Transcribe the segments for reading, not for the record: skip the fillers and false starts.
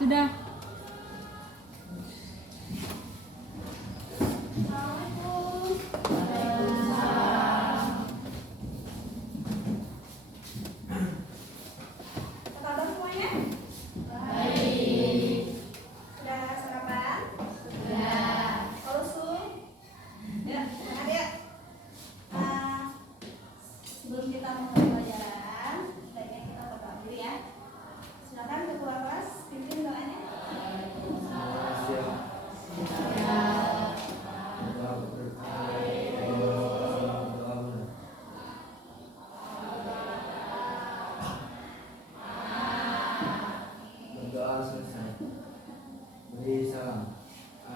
Sudah.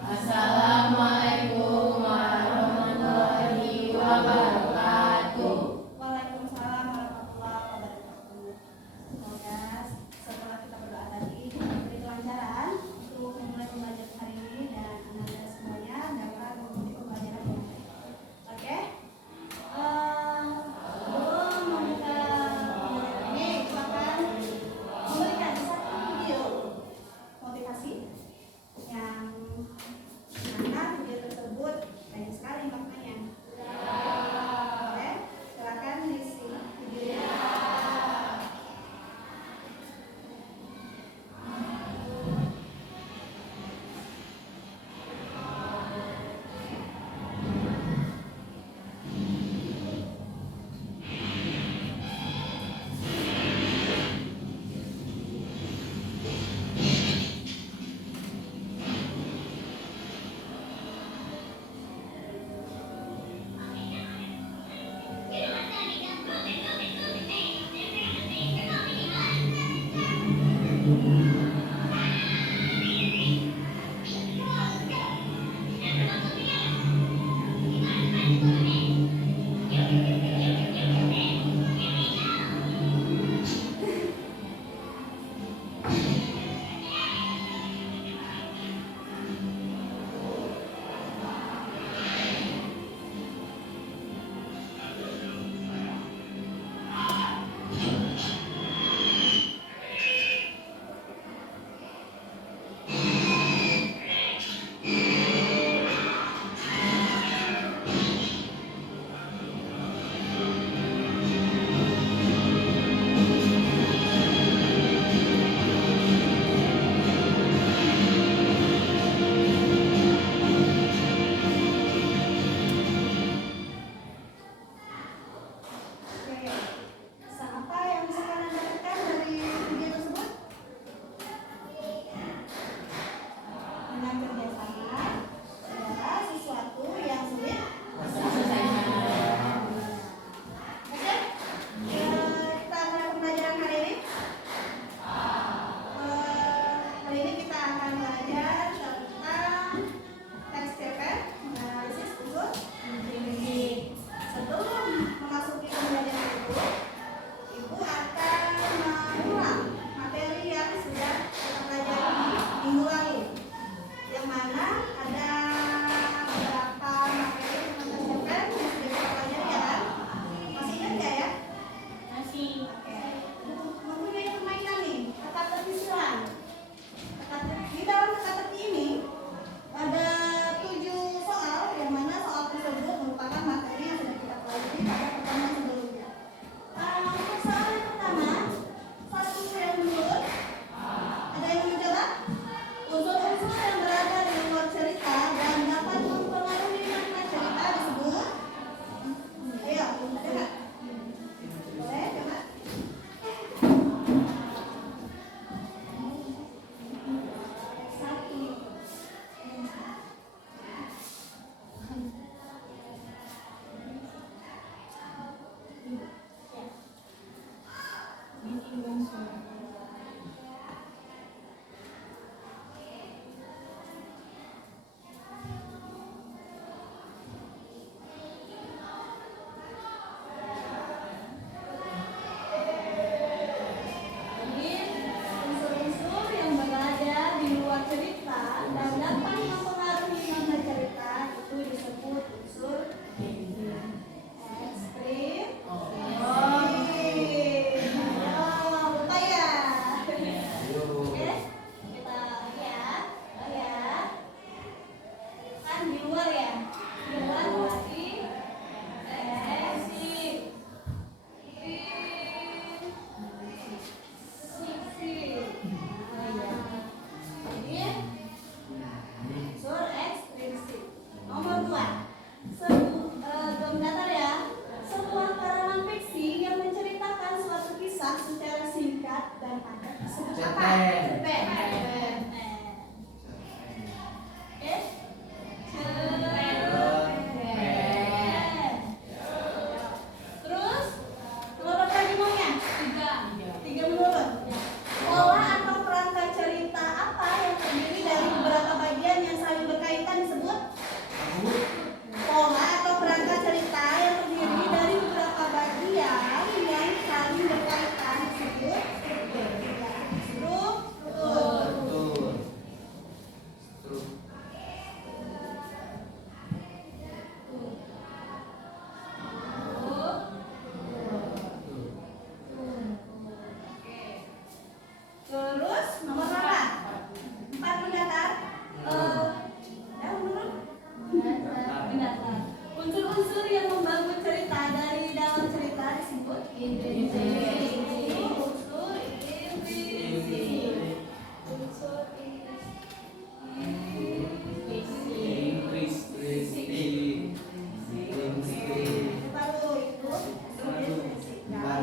Assalamualaikum warahmatullahi wabarakatuh. Waalaikumsalam warahmatullahi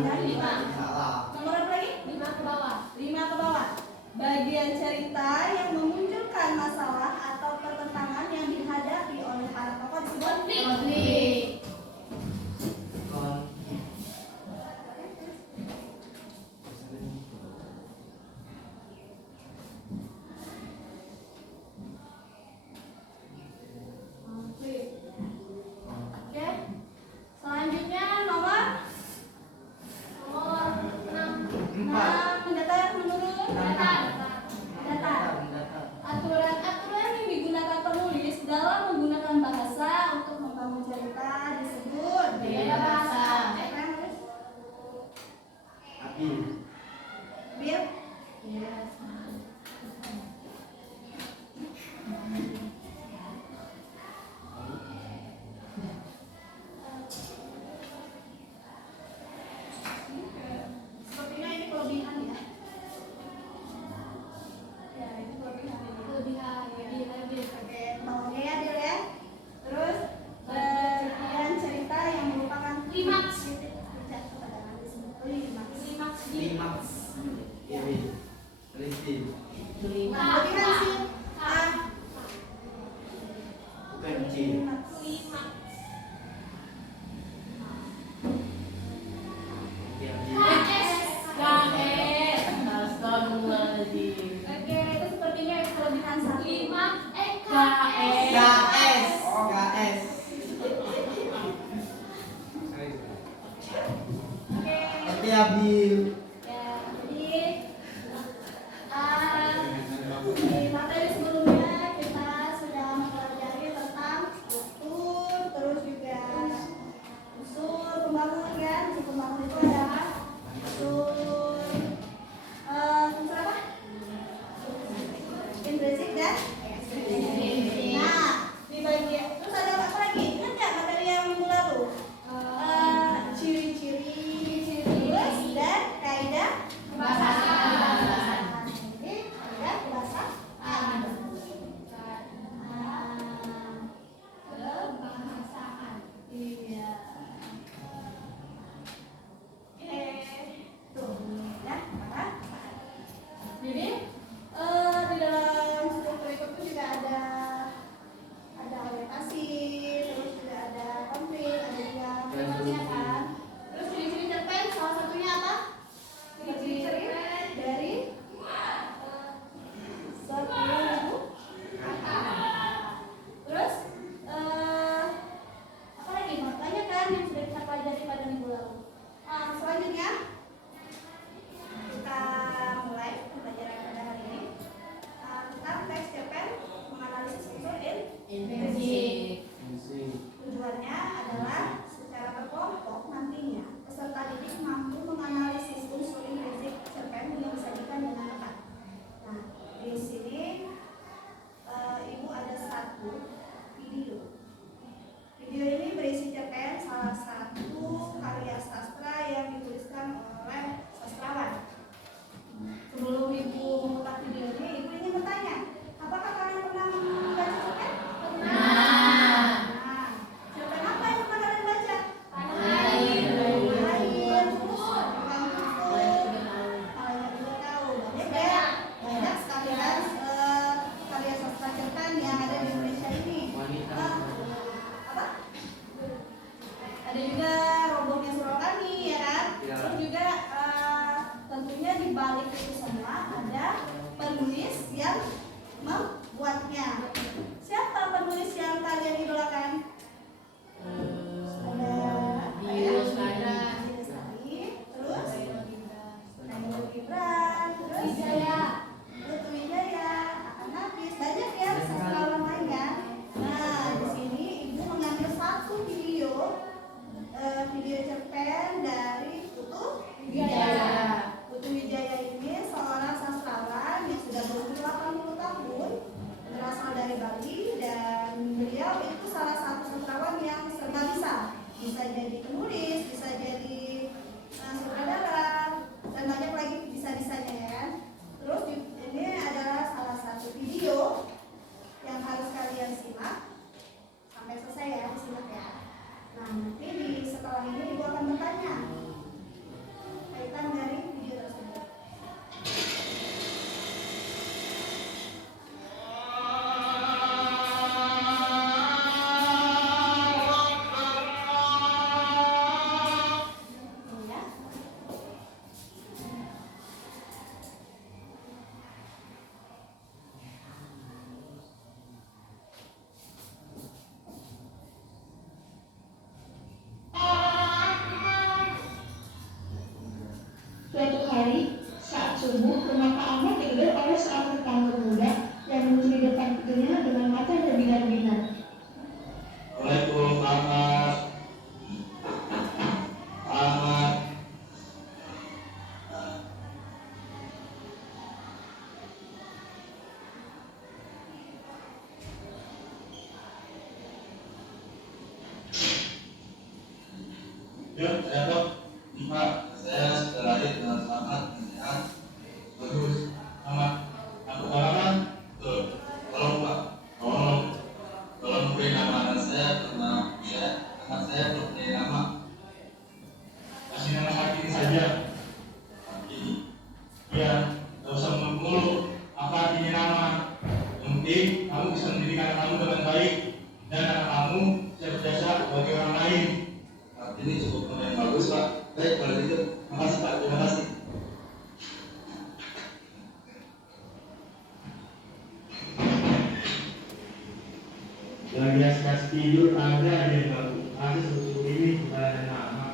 ya? 5. Salah. Nomor apa lagi? 5 ke bawah. 5 ke bawah. Bagian cerita yang memunculkan masalah atau pertentangan yang dihadapi oleh para tokoh disebut Konflik. Oke. Selanjutnya nomor 6. 6 mendatar menurun Datar. datar. Aturan-aturan yang digunakan penulis dalam menggunakan bahasa untuk membangun cerita disebut Gaya bahasa. Apa yang nulis? Api. Bil? Sepertinya ini kelebihan ya. Ya, ini kelebihan ini. Kelebihan. Lebih. Oke, maunya ya Dil ya. Terus bagian cerita yang merupakan Klimaks. titik puncak kepada disebut klimaks. Klimaks. Ini. Rizky. Nah, kelebihan sih. Benci. Oke, itu sepertinya kelebihan satu. KS. KS. Oke. Tapi Abil. Ya, jadi di materi sebelumnya kita sudah mempelajari tentang struktur, terus juga unsur pembangun kan. Unsur pembangun itu adalah unsur apa? Intrinsik dan ekstrinsik. Nah, di bagian terus ada apa lagi? Ingat nggak materi yang minggu lalu? Ciri-ciri, terus dan kaidah Bahasa. Ini kaidah kebahasaan. Iya. Oke, tuh ya, apa? Jadi di dalam struktur itu juga ada orientasi, terus juga ada konflik, ada juga penyelesaian kan. Terus ciri-ciri cerpen salah satunya apa? Ciri-ciri dari 10.000 kata. Terus apa lagi? Banyak kan yang sudah kita pelajari pada minggu lalu. Selanjutnya kita mulai pembelajaran pada hari ini tentang teks cerpen menganalisis unsur intrinsik. Tujuannya adalah secara berkelompok nantinya peserta didik mampu menganalisis unsur intrinsik cerpen yang disajikan dengan tepat. Nah, di sini ibu ada satu video. Video ini berisi cerpen salah satu karya sastra yang dituliskan oleh sastrawan. Sebelum ibu memutar video ini, ibu ingin bertanya, apakah kalian pernah membaca cerpen? Pernah. Nah, cerpen apa yang pernah kalian baca? Air. Terus tukang tutur. Kalian juga tahu, banyak sekali kan karya sastra cerpen yang ada di Indonesia ini. Apa? Ada juga robohnya Suralkami, ya kan? Ya. Terus juga tentunya di balik itu semua ada penulis yang membuatnya. Siapa penulis yang kalian idolakan? Ada Terus terus Naimul Gibran, terus Putu Wijaya, Akan Nafis, banyak ya sastrawan lainnya. Nah, di sini ibu mengambil satu video cerpen dari Putu Wijaya. Putu Wijaya ini seorang sastrawan yang sudah berumur 80 tahun, berasal dari Bali, dan beliau itu salah satu sastrawan yang serba bisa. Bisa jadi penulis, bisa jadi sutradara, dan banyak lagi bisa-bisanya ya kan. Terus ini adalah salah satu video yang harus kalian simak sampai selesai ya, disimak ya. Nah, nanti setelah ini ibu akan bertanya, seorang tetangga muda yang duduk di depan pintunya dengan mata yang berbinar-binar. Assalamualaikum, Ahmad. Ahmad. Yuk, saya Dok. Pak, saya sudah lahir dengan selamat dan sehat. Bagus. Ahmad. Aku pengalaman? Betul. Tolong Pak. Tolong beri nama anak saya karena anak saya belum punya nama. Kasih nama Kartini saja. Kartini. Iya, gak usah mulu. Apa artinya nama? Yang penting kamu bisa mendidik anak kamu dengan baik dan anak kamu bisa berjasa bagi orang lain. Kartini cukup nama yang bagus Pak. Baik, kalau gitu, makasih Pak. Terima kasih. Lagi kasih tidur ada yang bagus. Ada sesuatu ini bukan ada nama.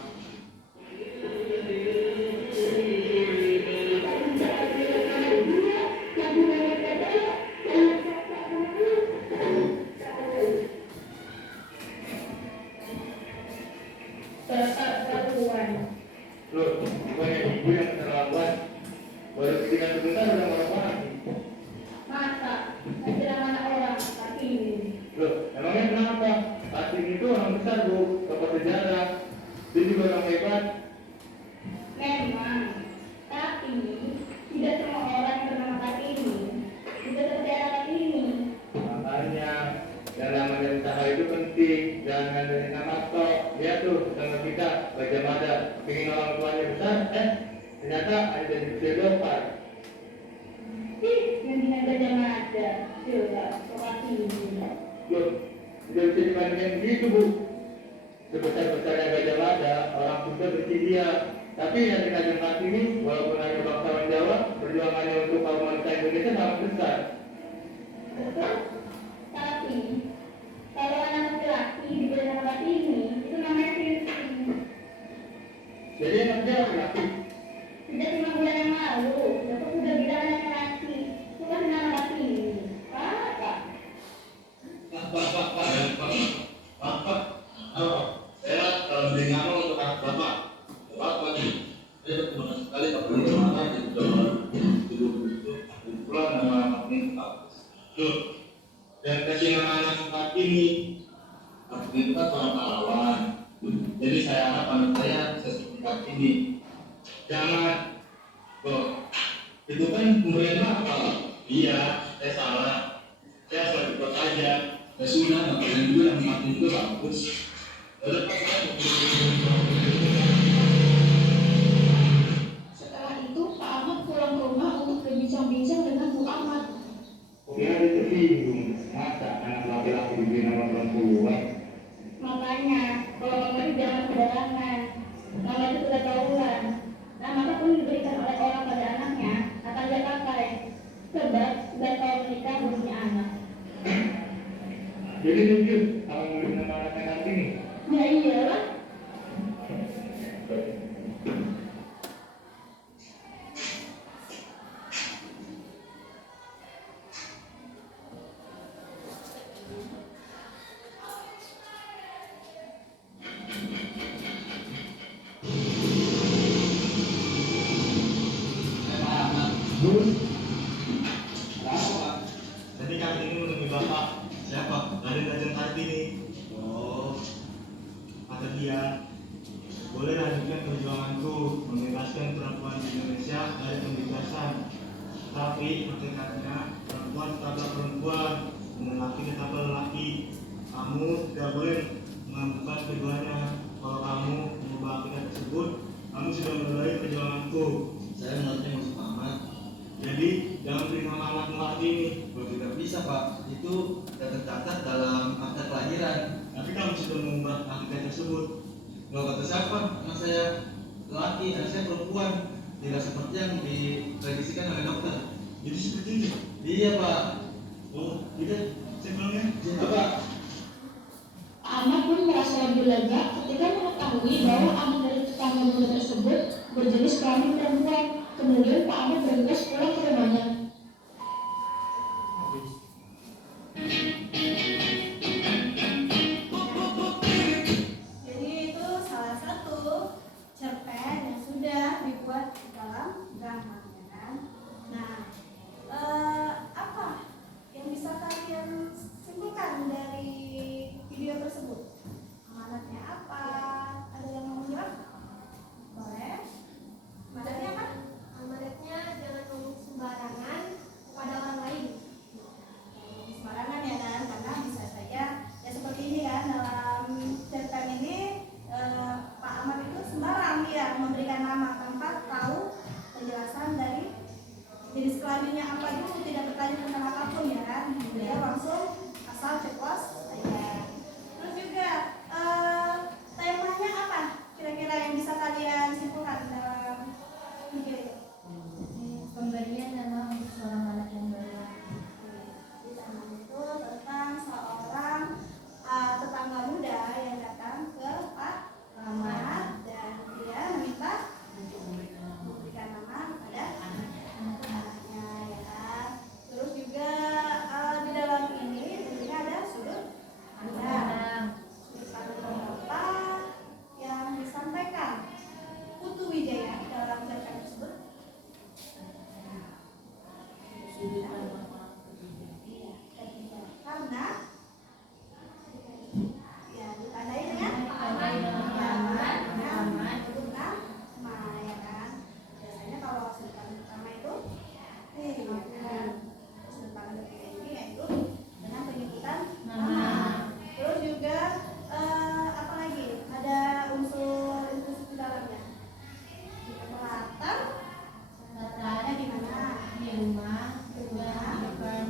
Bapak perempuan. Loh, bukannya ibu yang terlambat. Baru ketika sebentar udah marah-marah. Masa? Saya tidak anak orang, tapi ini. Loh, emangnya kenapa? Kartini itu orang besar Bu, tokoh sejarah. Dia juga orang hebat. Memang, tapi tidak semua orang yang bernama Kartini juga seperti anak Kartini. Makanya, yang namanya usaha itu penting. Jangan dari nama tok. Lihat tuh, sama kita, Gajah Mada. Pengen orang tuanya besar, ternyata ada di usia dokter. Ih, yang tidak Gajah Mada, jelas, Kartini. Loh, tidak bisa dibandingkan begitu Bu. Sebesar-besarnya Gajah Mada, orang Sunda benci dia. Tapi yang Kanjeng Kartini, walaupun hanya bangsawan Jawa, perjuangannya untuk kaum wanita Indonesia sangat besar. Betul? Tapi, kalau anak laki-laki diberi nama Kartini, itu namanya Sisi. Jadi emang dia laki-laki. Sejak 5 bulan yang lalu, Bapak sudah bilang anaknya laki. Itu kan nama Kartini. Pak. Pak. Saya kalau beri nama untuk anak Bapak. Bapak lagi. Saya bertemu sekali Pak Beli Mana di Jawa. Dulu begitu. Kebetulan nama Kartini Pak. Loh, dan kasih nama anak Kartini. Kartini itu kan orang pahlawan. Jadi saya harap anak saya seperti Kartini. Jangan. Kok itu kan pemerintah apa? Iya, saya salah. Saya asal ikut aja. Ya sudah, nggak kalian juga yang mati itu bagus. Lalu Pak, Setelah itu, Pak Ahmad pulang ke rumah untuk berbincang-bincang dengan Bu Ahmad. dia ada tersinggung. Masa anak laki-laki diberi nama perempuan? Makanya, kalau kamu itu jangan sembarangan. Nama itu sudah tahuan. Nama apapun diberikan oleh orang pada anaknya akan dia pakai. Sebab sudah tahu menikah belum punya anak. Jadi jujur, kalau memberi nama anaknya Kartini. Ya iyalah. Gus, kenapa Pak? Tadi Kartini menemui Bapak. Siapa? Kanjeng Kartini. Oh, kata dia, boleh lanjutkan perjuanganku membebaskan perempuan di Indonesia dari pembebasan. Tapi hakikatnya perempuan tetaplah perempuan dan lelaki tetaplah lelaki. Kamu tidak boleh mengambil keduanya. Kalau kamu mengubah hakikat tersebut, kamu sudah menodai perjuanganku. Saya menurutnya masuk Ahmad. Jadi jangan beri nama anak Kartini. Kalau tidak bisa Pak, itu tidak tercatat dalam akta kelahiran. Tapi kamu sudah mengubah hakikat tersebut. Kalau kata siapa? Anak saya laki, anak saya perempuan. Tidak seperti yang diprediksikan oleh dokter. Jadi seperti itu. Iya Pak. Oh, tidak. Saya bilangnya. Iya Pak. Pak Ahmad pun merasa lebih lega ketika mengetahui bahwa anak dari tetangga muda tersebut berjenis kelamin perempuan. Kemudian Pak Ahmad bergegas pulang ke rumahnya. pertama tanpa tahu penjelasan dari jenis kelaminnya apa dulu, tidak bertanya tentang apapun ya kan, dia langsung asal ceplos saja. Terus juga temanya apa kira-kira yang bisa kalian simpulkan dalam video itu? Pemberian nama untuk seorang anak yang baru. Di sana itu tentang seorang tetangga muda yang datang ke Pak Rahmat dan dia minta memberikan nama kepada anaknya ya kan. Terus juga di dalam ini tentunya ada sudut pandang. Sudut pandang apa yang disampaikan Putu Wijaya dalam cerpen tersebut? Karena ya ditandai dengan sudut nama ya kan. Biasanya kalau sudut pandang pertama itu sudut pandang ketiga ini yaitu dengan penyebutan nama. Terus juga apa lagi? Ada unsur di dalamnya. Latar Latarnya di mana? di rumah, juga di depan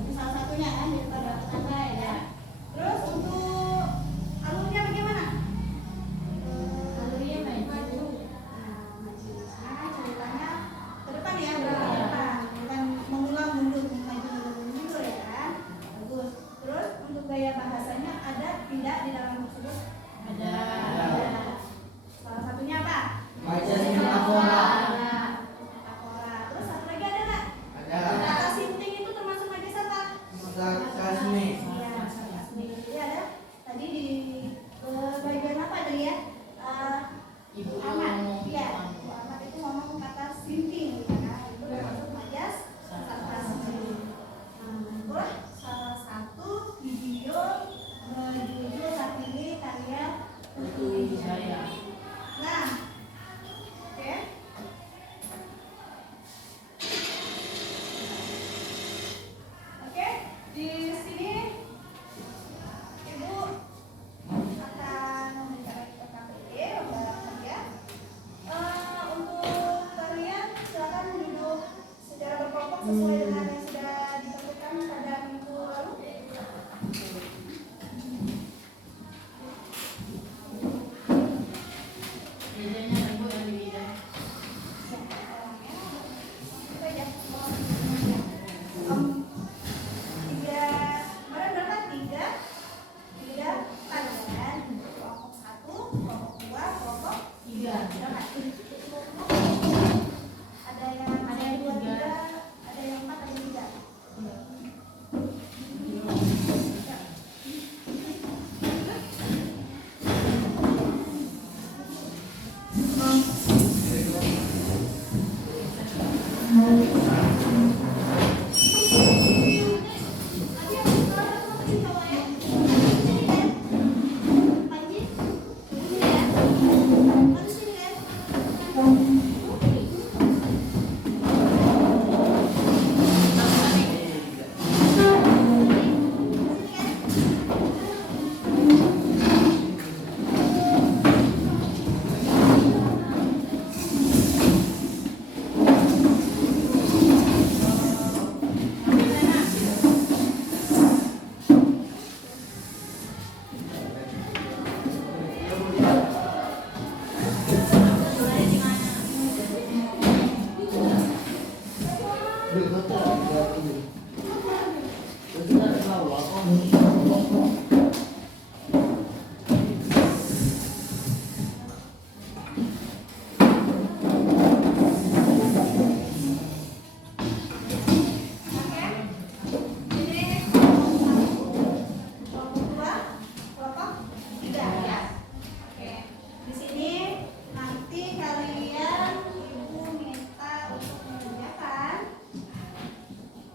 Ini salah satunya kan di depan tetangga ya. Terus untuk alurnya bagaimana? alurnya maju. Majunya kan ceritanya ke depan ya, berapa ke depan, bukan mengulang mundur, maju mundur ya kan. Bagus. Terus untuk gaya bahasanya ada tidak di dalam tersebut? Ada. Salah satunya apa? Baca metafora. Metafora. Terus satu lagi ada nggak? Ada. Kata sinting itu termasuk majas apa? Masa kasmi. Iya, kasmi. Jadi ada tadi di bagian apa tadi ya? Ibu Ahmad. ngomong Iya, Bu Ahmad itu ngomong kata sinting ya kan? Itu termasuk majas kasmi. Itulah salah satu video berjudul saat ini karya Putu Wijaya. Nah, oke. Oke, di sini Ibu akan memberikan KPD lembaga kerja. Untuk kalian silakan duduk secara berkelompok sesuai dengan yang sudah ditentukan pada minggu lalu. Bedanya ibu yang di bidang. Tiga. Ada yang dua, tiga, ada yang empat, ada yang tiga. Di sini nanti kalian ibu minta untuk mengerjakan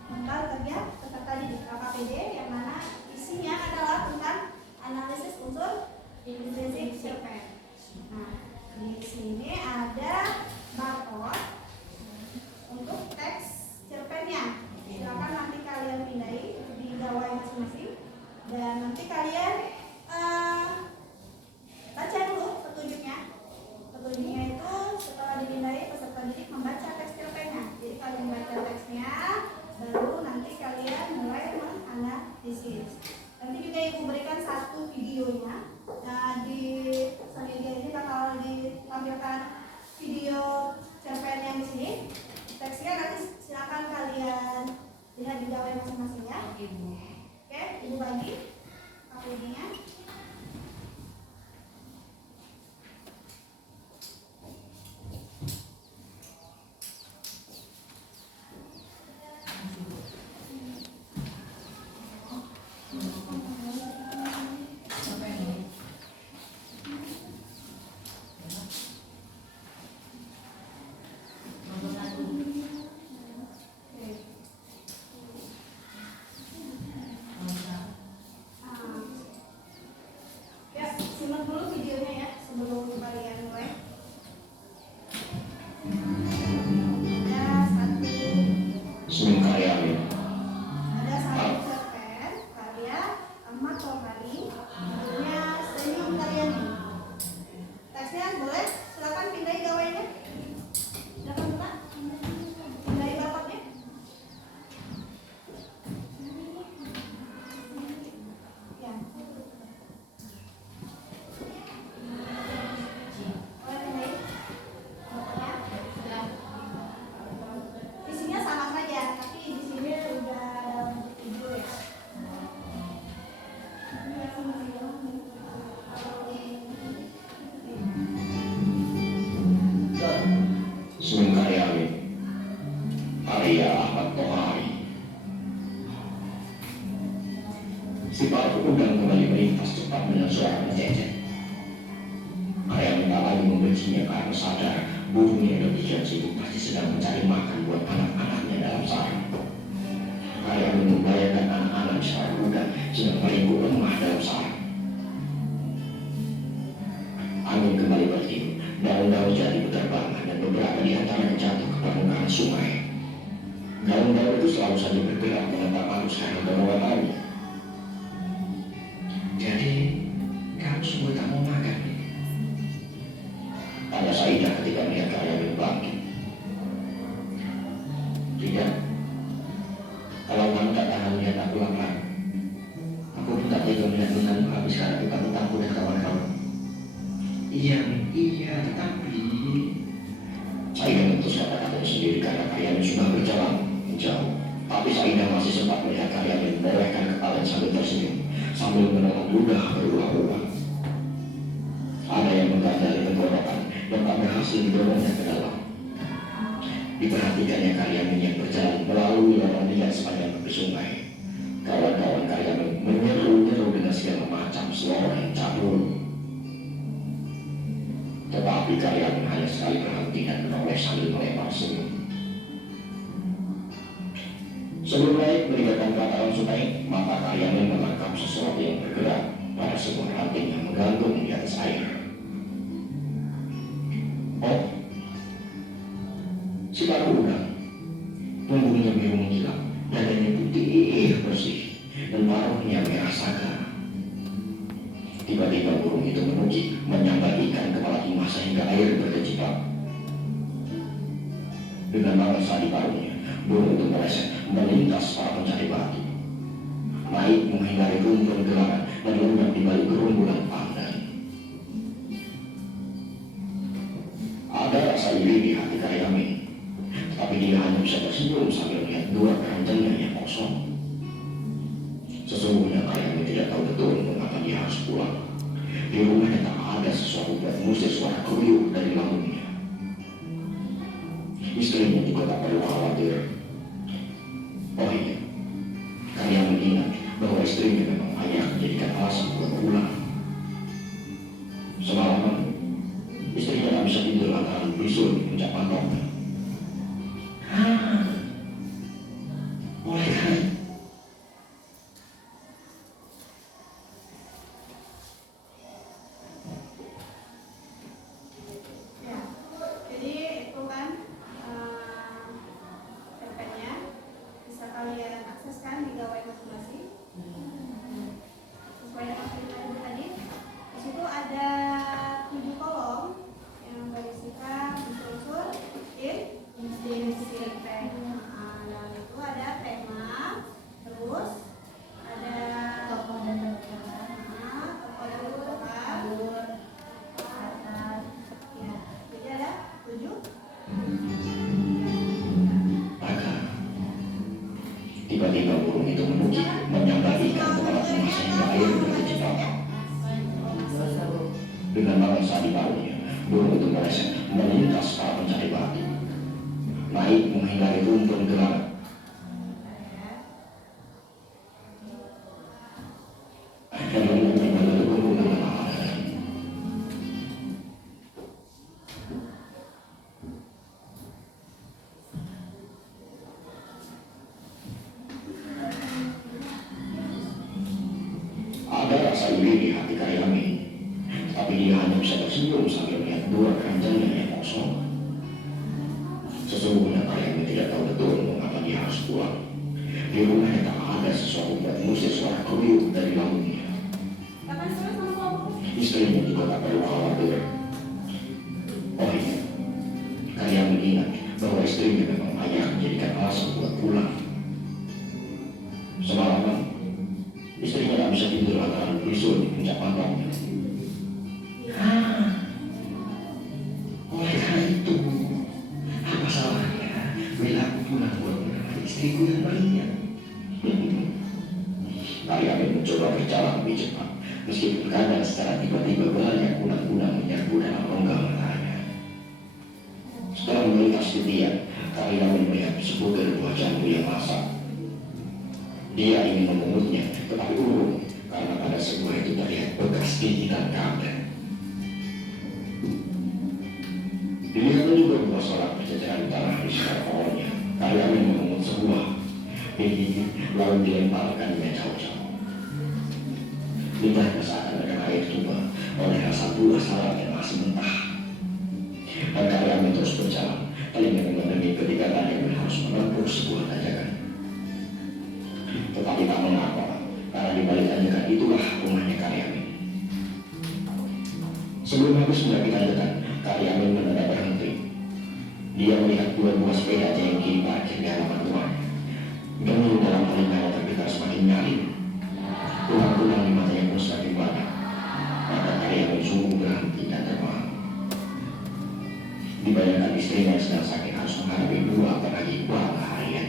lembar kerja peserta didik KKPD yang mana isinya adalah tentang analisis unsur intrinsic cerpen. Nah, di sini ada barcode untuk teks cerpennya. Silakan nanti kalian pindai di gawai masing-masing dan nanti kalian baca dulu petunjuknya. Semen Karyamin, Arya Ahmad Tohari. Si para udang kembali melintas cepat dengan suara mencecet. Karyamin tak lagi membencinya karena sadar burung yang demikian sibuk pasti sedang mencari makan buat anak-anaknya dalam sarang. Karyamin membayangkan anak-anak di sarang udang sedang meringkuk lemah dalam sarang. Angin kembali bertiup, daun-daun jati berterbangan dan beberapa di antaranya jatuh ke permukaan sungai. Daun-daun itu selalu saja bergerak menentang arus karena dorongan angin. Jadi, kamu semua tak mau makan? Tanya Saidah ketika melihat Karyamin bangkit. Tidak. Kalau kamu tak tahan melihat aku lapar, aku pun tak tega melihat kamu habiskan utang-utangku dan kawan-kawan. Iya, tetapi Saidah menentus kata-katanya sendiri karena Karyamin sudah berjalan jauh. Tapi Saidah masih sempat melihat Karyamin melelehkan kepala sambil tersenyum, sambil menelan ludah berulang-ulang. Ada yang menggandali tenggorokan dan tak berhasil didorongnya ke dalam. Diperhatikannya Karyamin yang berjalan melalui lorong liat sepanjang tepi sungai. Kawan-kawan Karyamin menyeru-nyeru dengan segala macam suara yang cabul. Tetapi Karyamin hanya sekali berhenti dan menoleh sambil melempar senyum. Sebelum naik meninggalkan pelataran sungai, mata Karyamin menangkap sesuatu yang bergerak pada sebuah ranting yang menggantung di atas air. Oh, si para udang. Punggungnya biru mengkilap, dadanya putih bersih, dan paruhnya merah saga. Tiba-tiba burung itu menukik, menyambar ikan kepala timah sehingga air berkecipak. Dengan bangsa di paruhnya, burung itu meleset melintas para pencari batu. Naik menghindari rumpun gelaran dan lenyap di balik gerombolan pandan. Ada rasa iri di hati Karyamin, tapi dia hanya bisa tersenyum sambil melihat dua keranjangnya yang kosong. Sesungguhnya Karyamin tidak tahu betul mengapa dia harus pulang. Di rumahnya tak ada sesuatu yang mengusir suara kriuk dari lambungnya. Istrinya juga tak perlu khawatir. Oh iya, Karyamin ingat bahwa istrinya memang hanya menjadikan alasan buat pulang. Semalaman, istrinya tak bisa tidur lantaran bisul di puncak pantoknya. Boleh kan? Ya, jadi itu kan cerpennya bisa kalian akseskan di gawai masing-masing sesuai dengan cerita ibu tadi. Di situ ada 7 kolom yang berisikan unsur-unsur cerpen. Nah, itu ada tema, terus ada Tokoh dan tokoh. tokoh dan tokoh. Ya, jadi ada 7. Maka, tiba-tiba burung itu menukik, menyambar ikan kepala timah sehingga air berkecipak. Dengan bangsa di paruhnya, burung itu meleset melintas para pencari batu. Naik menghindari rumpun gelaran. Ada rasa iri di hati Karyamin, tapi dia hanya bisa tersenyum sambil melihat dua keranjangnya yang kosong. Sesungguhnya Karyamin tidak tahu betul mengapa dia harus pulang. Di rumahnya tak ada sesuatu yang mengusir suara kriuk dari lambungnya. Istrinya juga tak perlu khawatir. Oh iya, Karyamin ingat bahwa istrinya memang hanya menjadikan alasan buat pulang. Semalaman, istrinya tak bisa tidur lantaran bisul di puncak pantoknya. Oleh karena itu, apa salahnya bila aku pulang buat menemani istriku yang lainnya? Karyamin mencoba berjalan lebih cepat, meskipun kadang secara tiba-tiba banyak kunang-kunang menyerbu dalam rongga matanya. Setelah melintas Dilihatnya juga bahwa sholat berjajaran di tanah di sekitar pohonnya. Karyawan memungut sebuah biji lalu dilemparkan dengan jauh-jauh. Lidah seakan-akan air tuba oleh rasa buah salad yang masih mentah. Dan karyawan terus berjalan, telinga mendengi ketika karyawan harus menempuh sebuah tanjakan. Tetapi tak mengapa, karena di balik tanjakan itulah rumahnya karyawan. Sebelum habis mendaki tanjakan, karyawan mendadak berhenti. Dia melihat dua buah sepeda jengki parkir di halaman rumahnya. Demi dalam telinganya terdengar semakin nyaring. Tulang-tulang di matanya pun semakin banyak. Maka karyawan sungguh berhenti dan terpaham. Dibayangkan istrinya yang sedang sakit harus menghadapi dua penagih bank harian.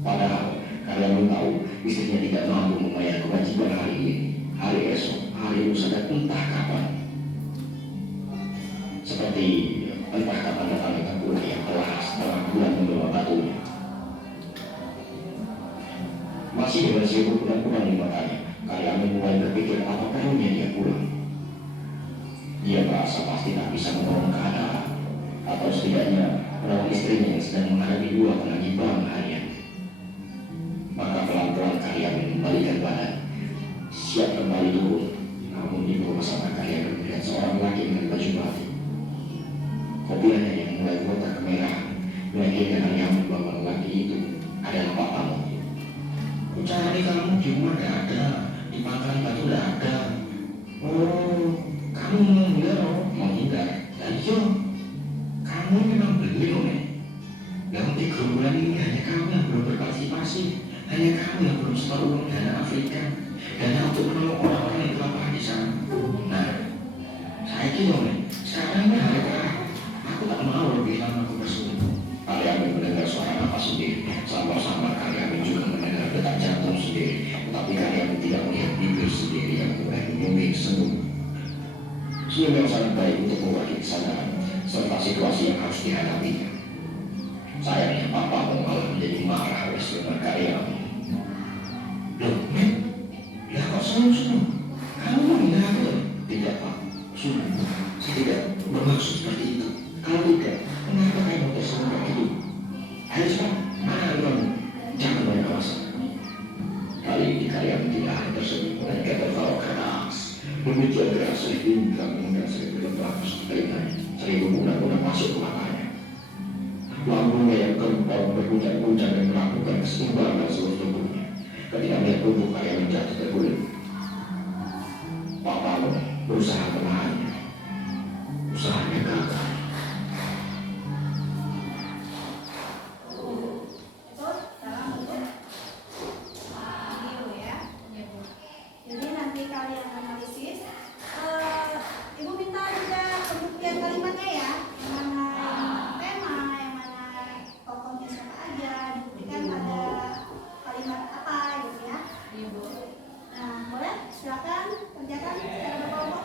Padahal karyawan tahu istrinya tidak mampu membayar kewajiban hari ini, hari esok, hari lusa dan entah kapan. Seperti entah kapan datangnya pula yang telah setelah bulan membawa batunya. Masih dengan sibuk dan kurang di matanya, karyawan mulai berpikir apa perlunya dia pulang. Dia merasa pasti tak bisa menolong keadaan, atau setidaknya menolong istrinya yang sedang menghadapi dua penagih bank harian. Maka pelan-pelan karyawan membalikan badan, siap kembali turun. Namun di bawah sana karyawan melihat seorang laki dengan baju batik. Kopiahnya yang mulai botak kemerahan, meyakinkan karyawan bahwa laki itu adalah papamu. Cari kamu di rumah gak ada, di pangkalan batu gak ada. Oh, kamu mau menghindar, mau menghindar. Dan yo, kamu memang beliau nih. Dalam 3 bulan ini hanya kamu yang belum berpartisipasi, hanya kamu yang belum setor uang dana Afrika, dana untuk menolong orang-orang yang kelaparan di sana. Nah, saya kira nih, sekarang ini hari terakhir. Aku tak mau lebih lama aku bersunyi. Karyawan mendengar suara napas sendiri, samar-samar karyawan juga mendengar detak jantung sendiri, tetapi karyawan tidak melihat bibir sendiri yang mulai menungging senyum. Senyum yang sangat baik untuk mewakili kesadaran serta situasi yang harus dihadapinya. Sayangnya papa malah menjadi marah oleh senyuman karyawan. Loh, men, ya kok senyum-senyum? Kamu mau hina aku ya? Tidak, Pak. Sudah, saya tidak bermaksud seperti itu. Kalau tidak, kenapa kamu tersenyum begitu? Ayo cepat, mana kamu? Jangan banyak alasan. Kali ini karyawan tidak hanya tersenyum, melainkan tertawa keras. Demikian keras sehingga mengundang 1000 lembah masuk ke telinganya, 1000 bulan-bulan masuk ke matanya. Lambungnya yang kempal berguncang-guncang dan melakukan keseimbangan seluruh tubuhnya. Ketika melihat tubuh karyawan jatuh terguling, Papa berusaha menahannya. Usahanya gagal. Jadi nanti kalian analisis. Ibu minta juga pembuktian kalimatnya ya, yang mana tema, yang mana tokohnya siapa aja, dibuktikan ada kalimat apa gitu ya. Nah, boleh silakan kerjakan secara berkelompok.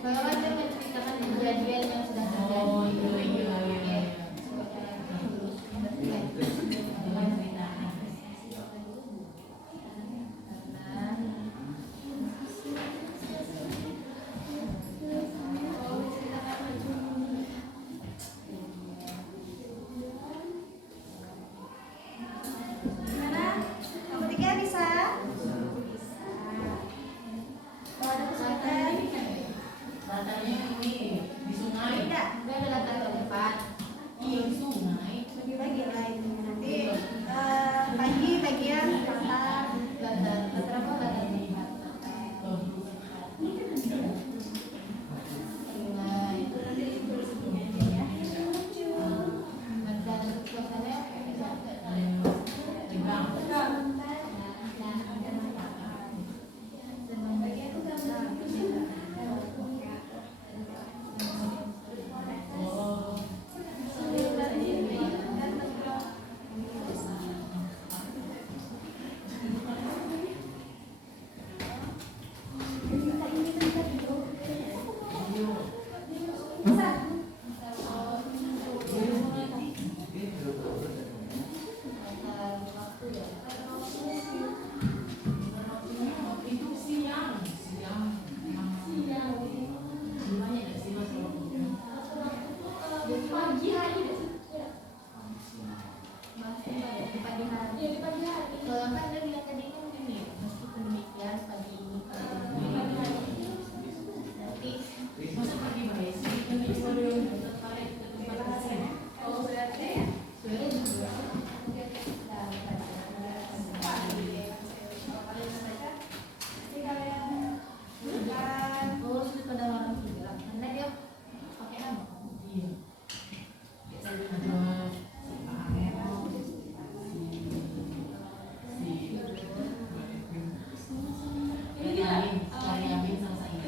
Soalnya kan dia menceritakan kejadian yang sudah terjadi. Gimana? Kamu tiga bisa? Kalau ada kesulitan, Latarnya ini di sungai. tidak. Dia ada latar tempat. Iya di sungai. Bagi-bagi lah ini. Nanti pagi bagian latar. Latar apa? Latar tempat. Nah, itu nanti ditulis ya. Dan suasananya Itu siang. Semuanya dari sini pagi hari pagi hari. Soalnya kan dia bilang tadi kan ini meskipun demikian pagi ini nanti masa pagi baik sih kan itu tertarik ke tempat sini. Oh berarti sore juga. Oh, sudah pada orang bilang karena dia pakai nama. Iya. Ada Yamin sama saya.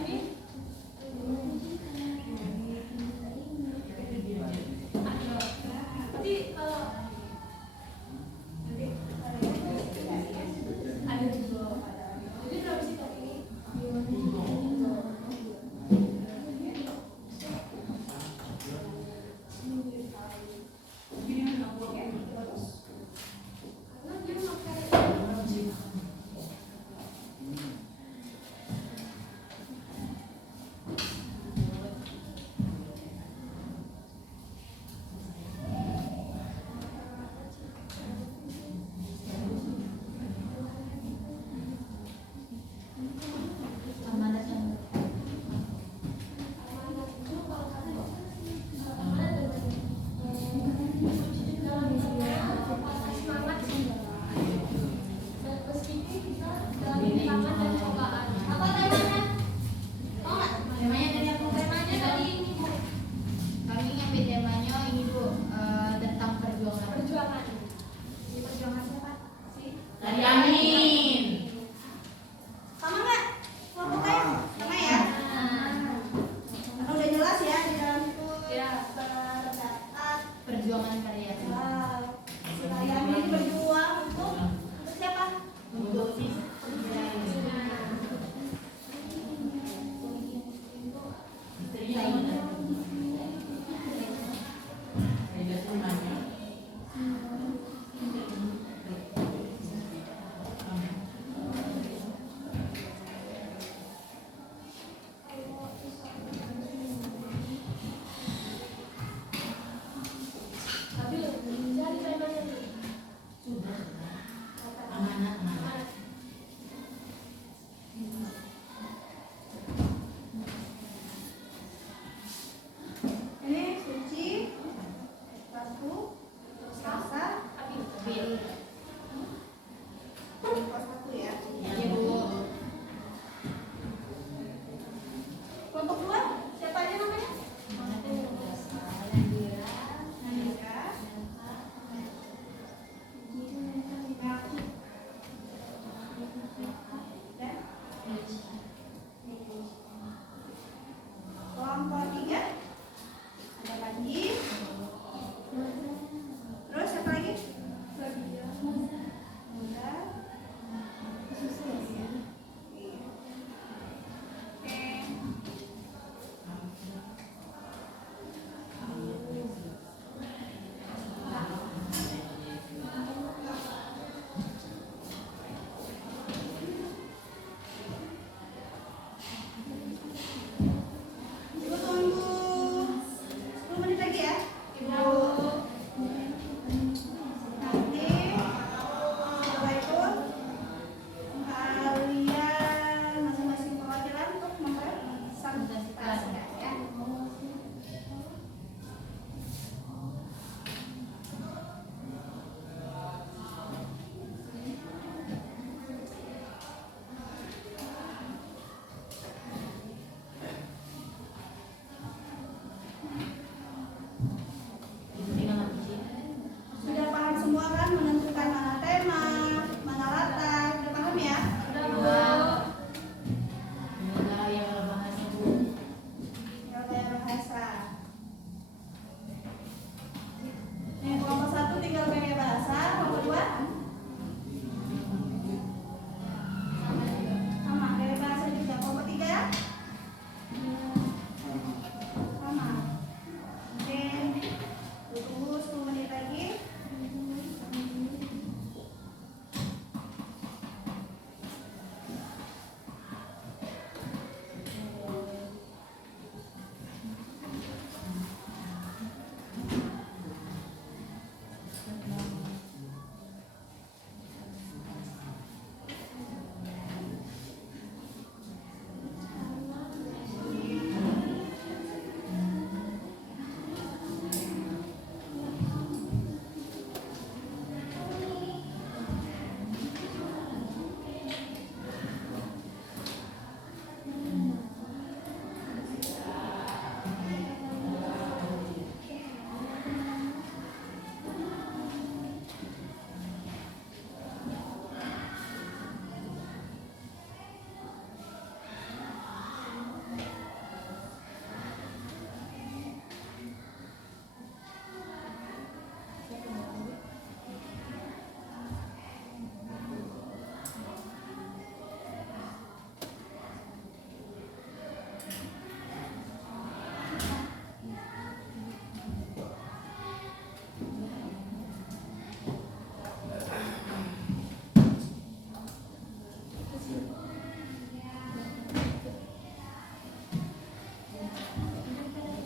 Amanat yang temanya dari aku temanya tadi kami ngambil temanya ini Bu tentang perjuangan. ini perjuangan siapa? Dari Yamin. Sama nggak? Kelompoknya? Sama ya? Karena udah jelas ya di dalam itu terdapat Perjuangan karya saya ini berjuang untuk siapa? untuk Amanat. Ini suci, batu, salsa, bil. kelas 1 ya. Iya Bu. Kelompok 2 siapa aja namanya? Nandira, dan kelompok 3 ada Panji. Terus siapa lagi? Muda. Iya.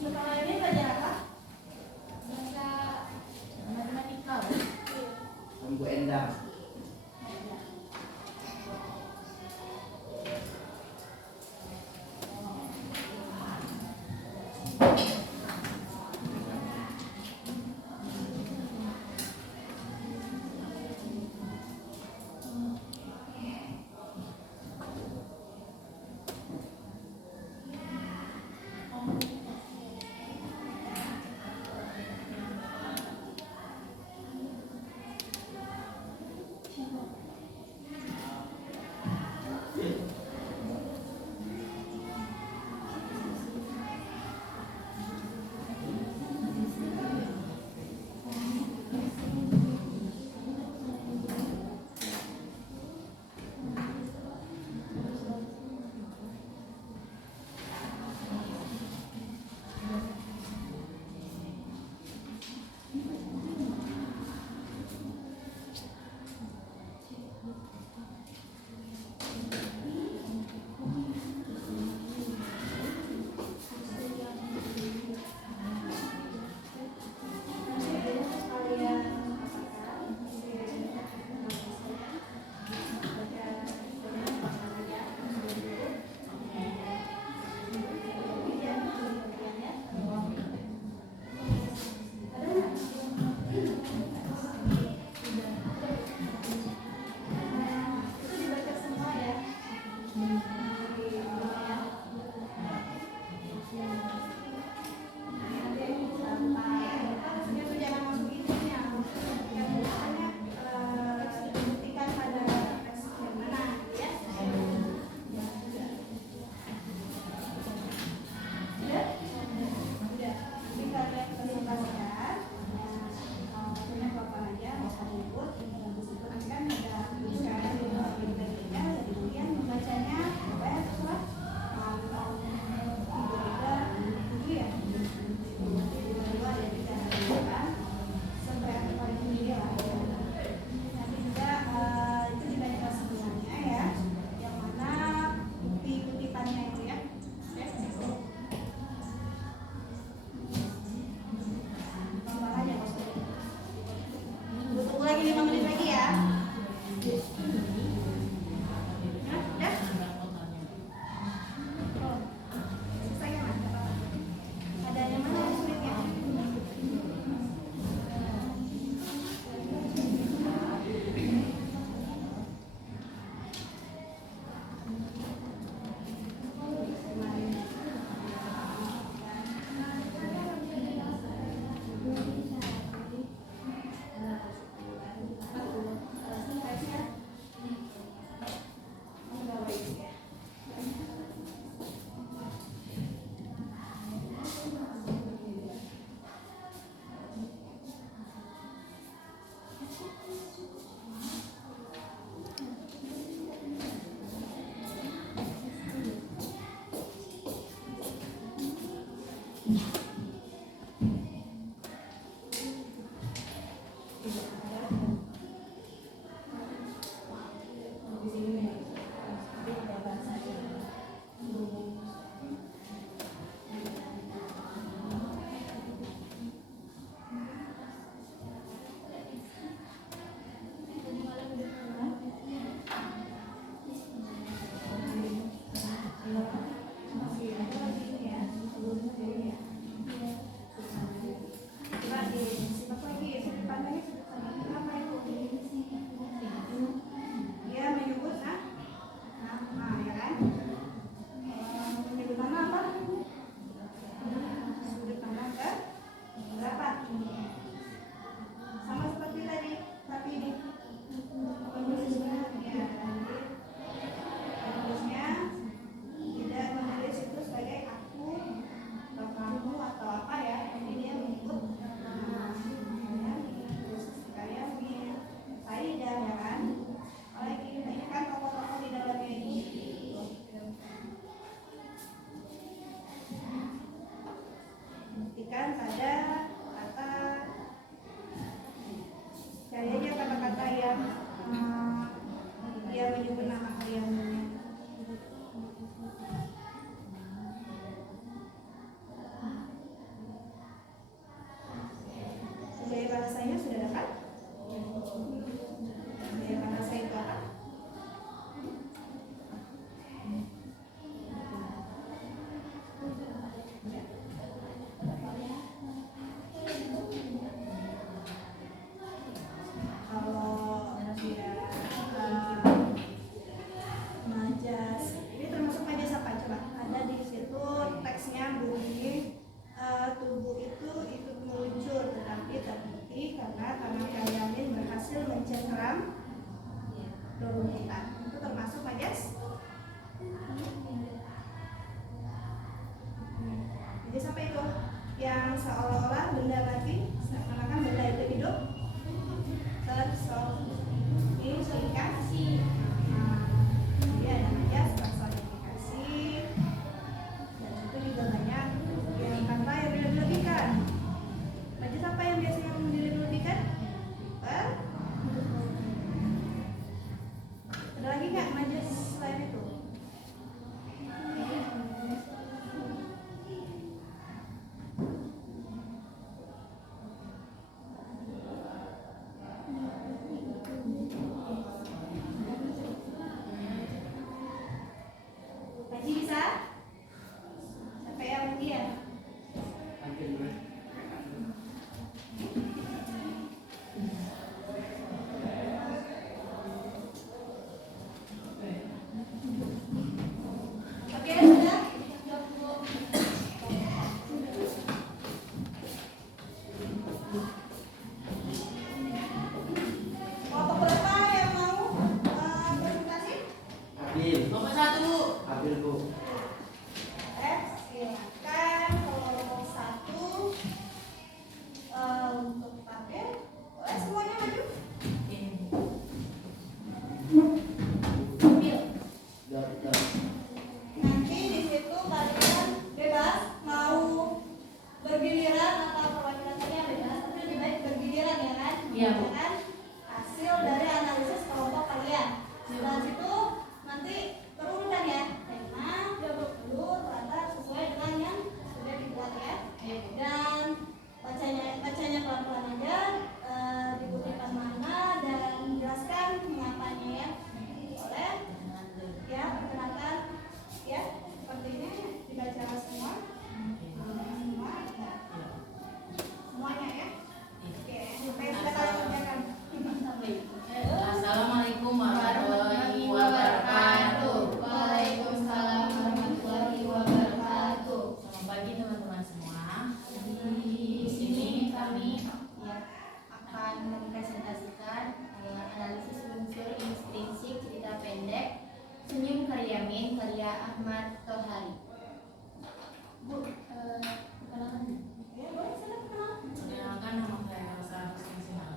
Setelah ini belajar apa? Bahasa matematika. Bu Endang. itu kalian bebas mau bergiliran atau perwakilannya bebas, tapi lebih baik bergiliran ya kan? Iya, Bu. Kan hasil dari analisis kelompok kalian. Setelah itu nanti berurutan ya, tema, jawaban dulu, rata sesuai dengan yang sudah dibuat ya. Dan bacanya pelan-pelan aja, dikutipkan mana dan jelaskan mengapanya ya. Boleh? Ya, perkenalkan ya, seperti ini dibaca semua. Semuanya ya. Oke, sampai sudah kalian kerjakan. Assalamualaikum warahmatullahi wabarakatuh. Waalaikumsalam warahmatullahi wabarakatuh. Selamat pagi teman-teman semua. Di sini kami Ya, akan mempresentasikan analisis unsur intrinsik cerita pendek Senyum Karyamin karya Ahmad Tohari. Bu, perkenalkan. Ya, boleh sudah kenal. perkenalkan nama saya Rosa Hussein Sinar.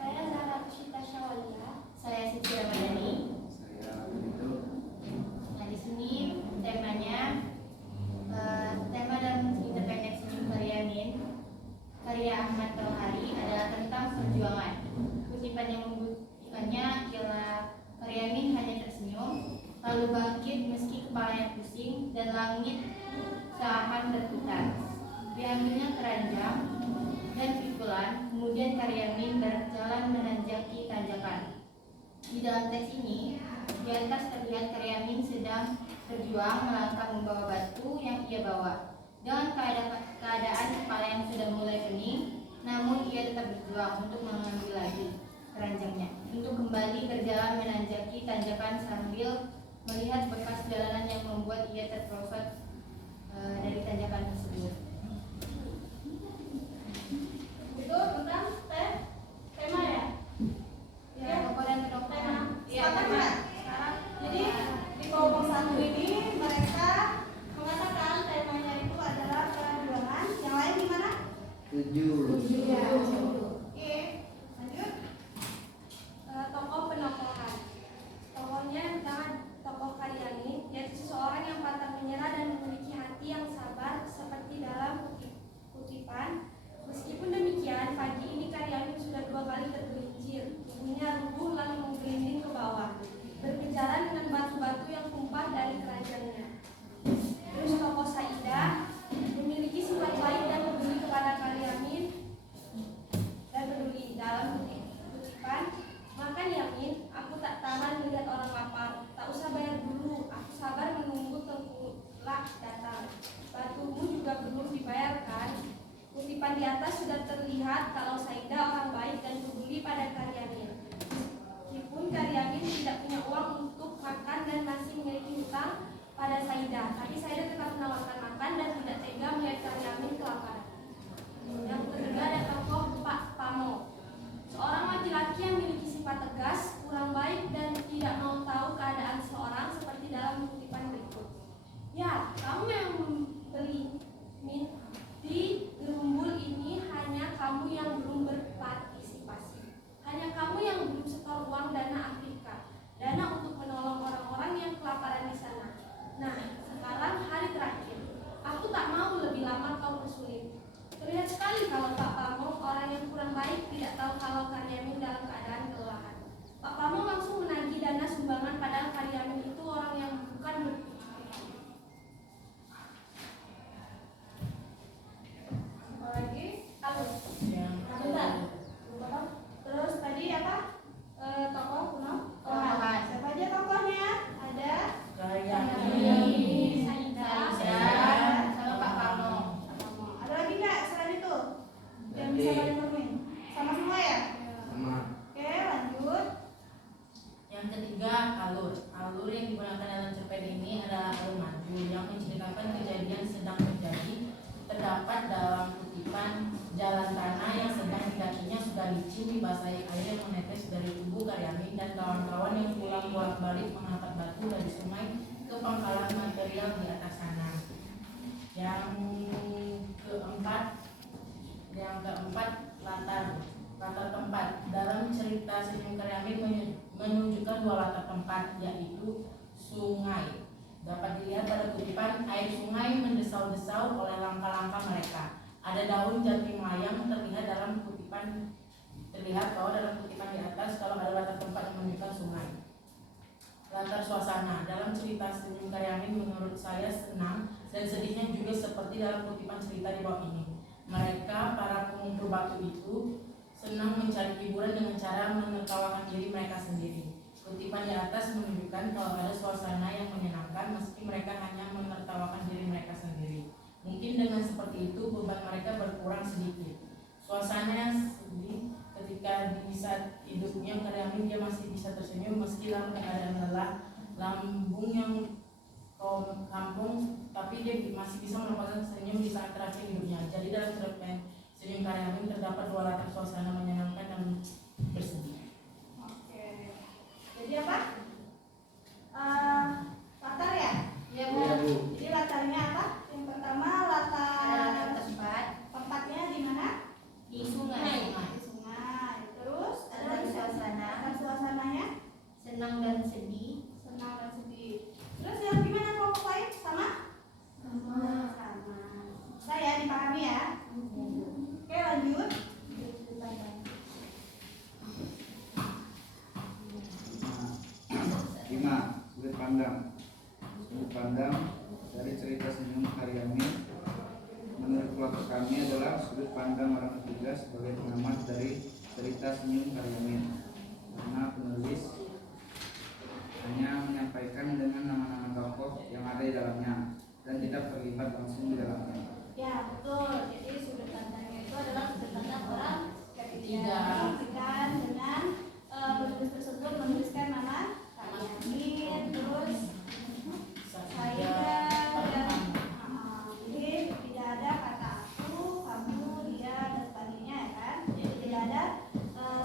Saya Zahra Tushita Syawalia. Saya Siti Ramadhani. Saya begitu. Nah, di sini temanya tema dalam cerita pendek Senyum Karyamin karya Ahmad Tohari adalah tentang perjuangan. Kutipan yang membuktikannya ialah Karyamin hanya tersenyum, lalu bangkit meski kepalanya pusing dan langit seakan berputar. Diambilnya keranjang dan pikulan, kemudian Karyamin berjalan menanjaki tanjakan. Di dalam teks ini, di atas terlihat Karyamin sedang berjuang melangkah membawa batu yang ia bawa. Dengan keadaan kepala yang sudah mulai pening, namun ia tetap berjuang untuk mengambil lagi keranjangnya, untuk kembali berjalan menanjaki tanjakan sambil melihat bekas jalanan yang membuat ia terperosot dari tanjakan tersebut. Itu tentang tema ya. Ya, tokoh dan tokoh. Tema. Iya, Sekarang tema. ya? Sekarang. Jadi di kelompok satu ini mereka mengatakan temanya itu adalah perjuangan. Yang lain gimana? 7. Ya. Oke, lanjut. Tokoh penokohan. Tokohnya adalah tokoh Karyamin, yaitu seseorang yang pantang menyerah dan memiliki hati yang sabar seperti dalam kutipan. Meskipun demikian, pagi ini Karyamin sudah 2 kali tergelincir. Tubuhnya rubuh lalu menggelinding ke bawah, berkejaran dengan batu-batu yang tumpah dari keranjangnya. Terus tokoh Saidah memiliki sifat baik dan peduli kepada Karyamin dan peduli dalam kutipan. Makan Yamin, aku tak tahan melihat orang lapar. Tak usah bayar dulu, aku sabar menunggu tengkulak datang. Batumu juga belum dibayarkan. Kutipan di atas sudah terlihat kalau Saidah orang baik dan peduli pada Karyamin. Meskipun Karyamin tidak punya uang untuk makan dan masih memiliki hutang pada Saidah, tapi Saidah tetap menawarkan makan dan tidak tega melihat Karyamin kelaparan. Yang ketiga ada tokoh Pak Pamo, seorang laki-laki yang memiliki sifat tegas, kurang baik dan tidak mau tahu keadaan seorang seperti dalam kutipan berikut. Ya, kamu yang membeli di gerumbul ini hanya kamu yang belum berpartisipasi. Hanya kamu yang belum setor uang dana Afrika, dana untuk menolong orang-orang yang kelaparan di sana. Nah, sekarang hari terakhir. Aku tak mau lebih lama kau bersulit. Terlihat sekali kalau Pak Pamong, orang yang kurang baik, tidak tahu kalau Karyamin dalam keadaan kelelahan. Pak Pamong langsung menagih dana sumbangan padahal Karyamin itu orang yang bukan berpikir. Lagi, alus. Bentar. Terus tadi apa? Tokoh kuno. Tokohan. Siapa aja tokohnya? Ada Karyamin, Saidah, sama Pak Pamo. ada lagi nggak selain itu? Yang bisa kalian temuin? Sama semua ya? Sama. Oke, lanjut. Yang ketiga, alur. Alur yang digunakan dalam cerpen ini adalah alur maju yang menceritakan kejadian sedang terjadi. Terdapat dalam kutipan jalan tanah yang sedang kakinya sudah licin dibasahi air yang menetes dari tubuh Karyamin dan kawan-kawan yang pulang bolak-balik mengangkat batu dari sungai ke pangkalan material di atas sana. Yang keempat, latar tempat. Dalam cerita Senyum Karyamin menunjukkan 2 latar tempat, yaitu sungai. Dapat dilihat pada kutipan air sungai mendesau-desau oleh langkah-langkah mereka. Ada daun jati melayang terlihat bahwa dalam kutipan di atas kalau ada latar tempat yang menunjukkan sungai. Latar suasana dalam cerita Senyum Karyamin menurut saya senang dan sedihnya juga seperti dalam kutipan cerita di bawah ini. Mereka, para pengumpul batu itu, senang mencari hiburan dengan cara menertawakan diri mereka sendiri. Kutipan di atas menunjukkan kalau ada suasana yang menyenangkan meski mereka hanya menertawakan diri mereka sendiri. Mungkin dengan seperti itu beban mereka berkurang sedikit. Suasana sedih ketika di saat hidupnya Karyamin dia masih bisa tersenyum meski dalam keadaan lelah, lambung yang kampung, tapi dia masih bisa melepaskan senyum di saat terakhir hidupnya. Jadi dalam cerpen Senyum Karyamin terdapat dua latar suasana menyenangkan dan bersedih. Oke. Jadi apa? Latar ya? Ya, Iya, Bu. Bu. Jadi latarnya apa? Yang pertama Ada latar tempat tempatnya di mana? di sungai, Di sungai. Terus ada ada lagi suasana latar suasananya senang dan sedih. senang dan sedih. Terus yang gimana kelompok lain sama? Sama. Saya dipahami ya. Oke, lanjut. Lima, sudut pandang. Sudut pandang dari cerita Senyum Karyamin menurut kelompok kami adalah sudut pandang orang ketiga sebagai pengamat dari cerita Senyum Karyamin, karena penulis hanya menyampaikan dengan nama-nama tokoh yang ada di dalamnya dan tidak terlibat langsung di dalamnya. Ya, betul. Jadi sudut pandangnya itu adalah sudut pandang orang Ketiga. Kan dengan penulis tersebut menuliskan nama Karyamin, terus saya dan jadi tidak ada kata aku, kamu, dia dan sebagainya ya kan. Jadi tidak ada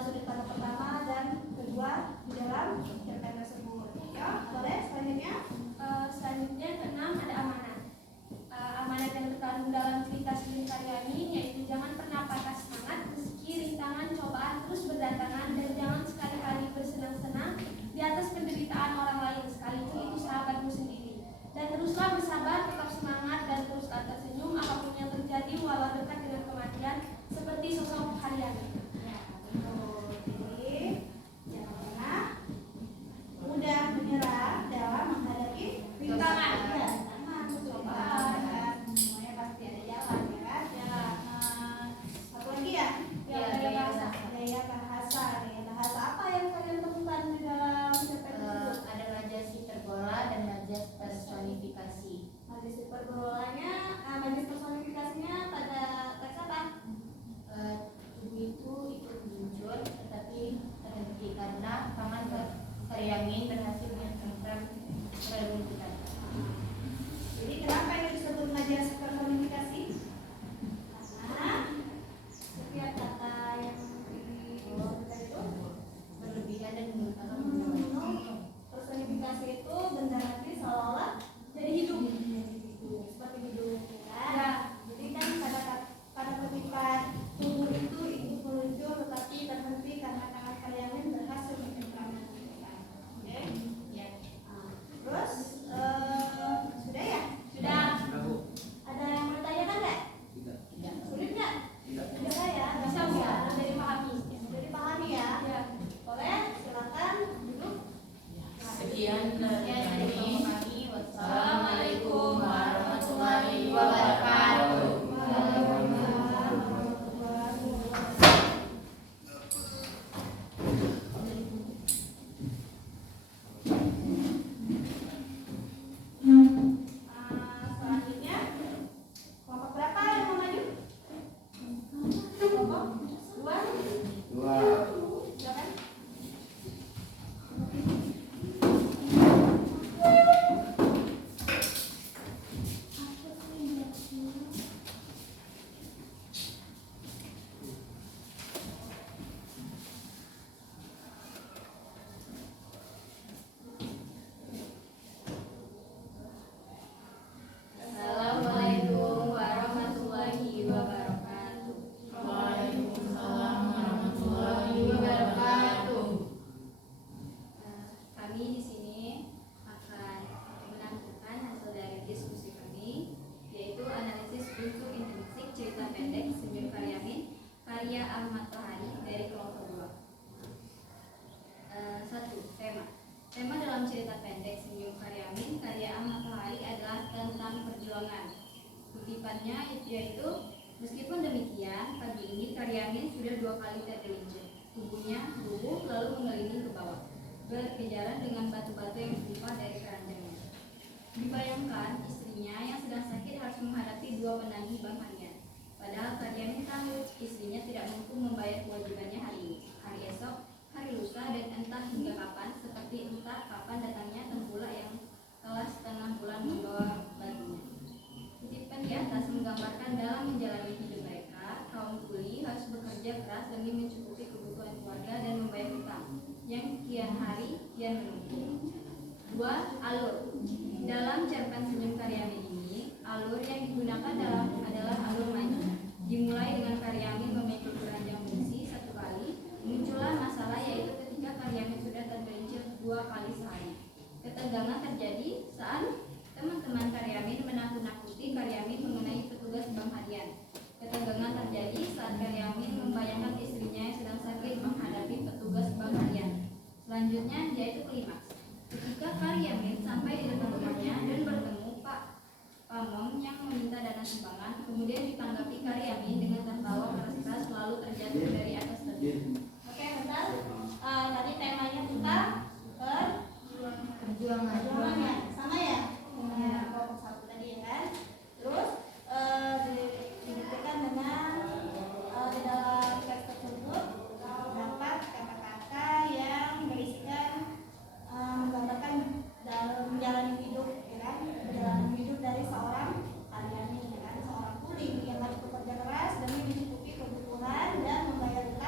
sudut pandang pertama dan kedua di dalam cerpen tersebut. Ya, boleh selanjutnya. Selanjutnya keenam ada amanat. Amanat yang terkandung dalam cerita perjuangan. Kutipannya yaitu, meskipun demikian, pagi ini Karyamin sudah 2 kali tergelincir. Tubuhnya rubuh lalu menggelinding ke bawah, berkejaran dengan batu-batu yang ditimpah dari keranjangnya. Dibayangkan istrinya yang sedang sakit harus menghadapi 2 penagih bank harian. Padahal Karyamin tahu istrinya tidak mampu membayar kewajibannya hari ini, hari esok, hari lusa, dan entah hingga kapan, seperti entah kapan datangnya tengkulak yang telah setengah bulan membawa baginya. Kutipan di atas menggambarkan dalam menjalani hidup mereka, kaum kuli harus bekerja keras demi mencukupi kebutuhan keluarga dan membayar hutang yang kian hari kian menumpuk. 2. Alur. Dalam cerpen Senyum Karyamin ini, alur yang digunakan adalah alur maju. Dimulai dengan Karyamin memikul keranjang besi 1 kali, muncullah masalah yaitu ketika Karyamin sudah tergelincir 2 kali sehari. Ketegangan terjadi saat teman-teman Karyamin menakut-nakuti Karyamin mengenai petugas bank harian. Ketegangan terjadi saat Karyamin membayangkan istrinya yang sedang sakit menghadapi petugas bank harian. Selanjutnya yaitu klimaks. Ketika Karyamin sampai di depan rumahnya dan bertemu Pak Pamong yang meminta dana sumbangan, kemudian ditanggapi Karyamin dengan tertawa keras-keras lalu terjatuh dari atas tebing. Oke, bentar. Tadi temanya kita perjuangan ya, sama ya dengan kelompok 1 tadi ya kan. Terus dibuktikan dengan di dalam teks tersebut terdapat kata-kata yang berisikan menggambarkan dalam menjalani hidup, ya kan, menjalani hidup dari seorang Karyamin, ya kan, seorang kuli yang harus bekerja keras demi mencukupi kebutuhan dan membayar hutang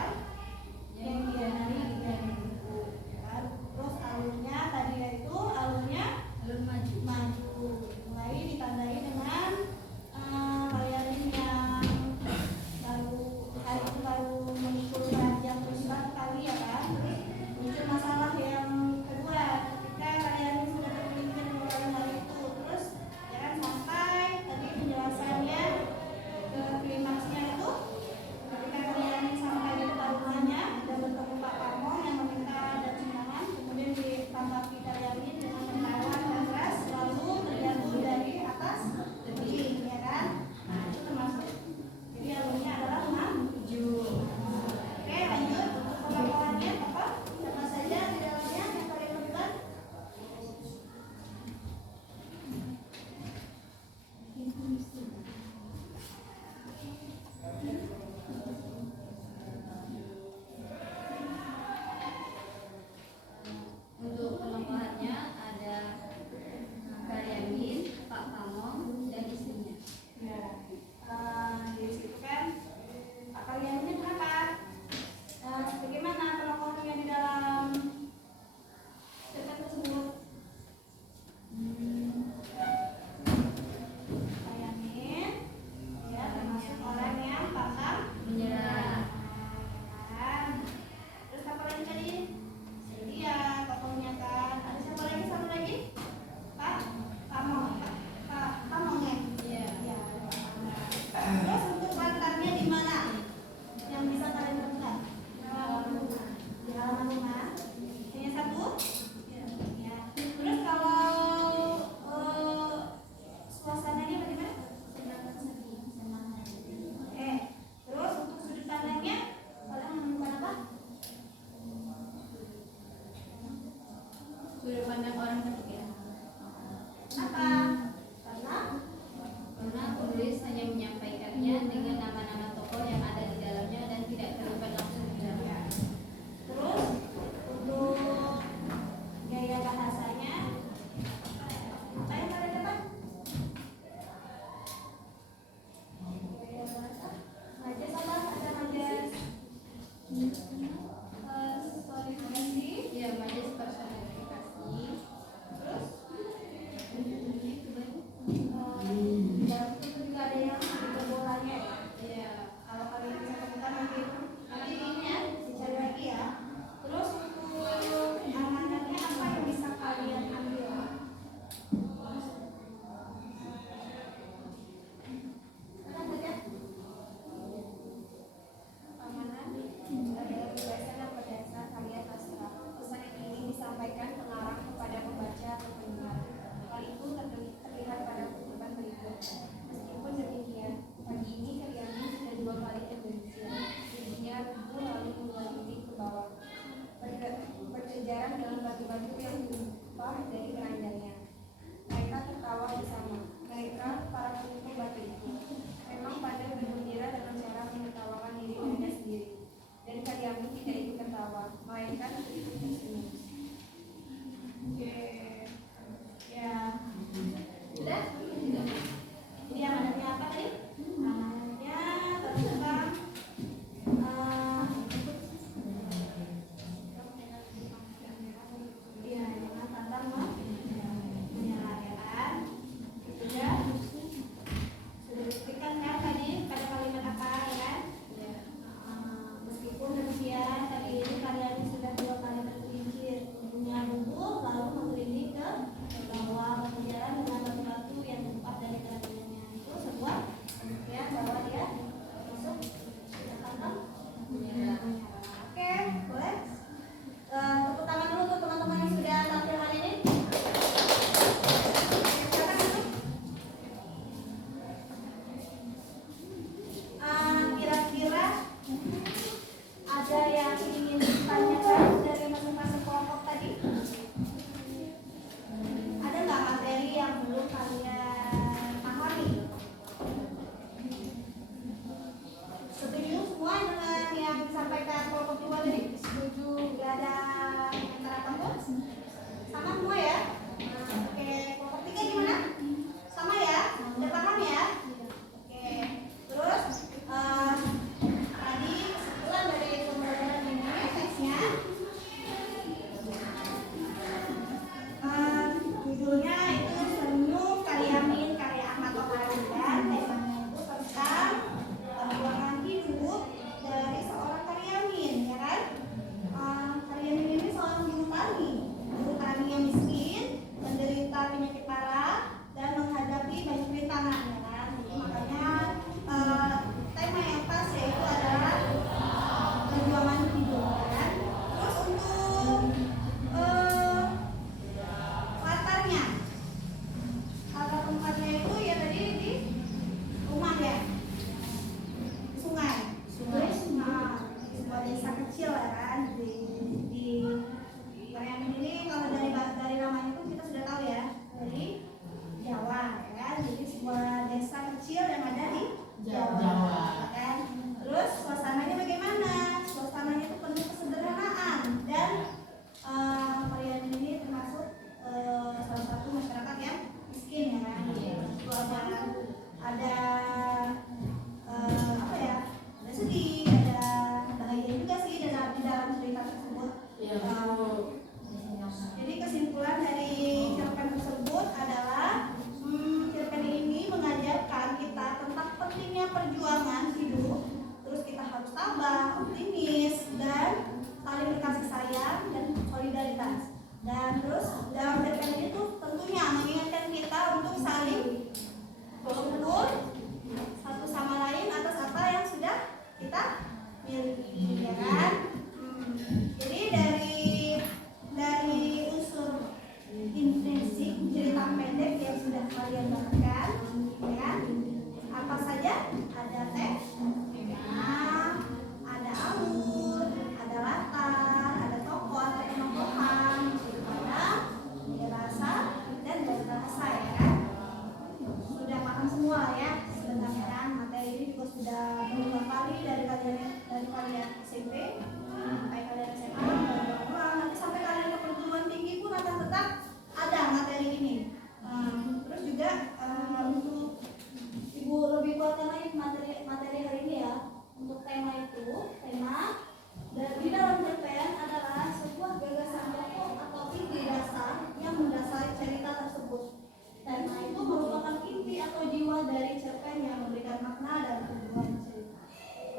makna dan tujuan cerita.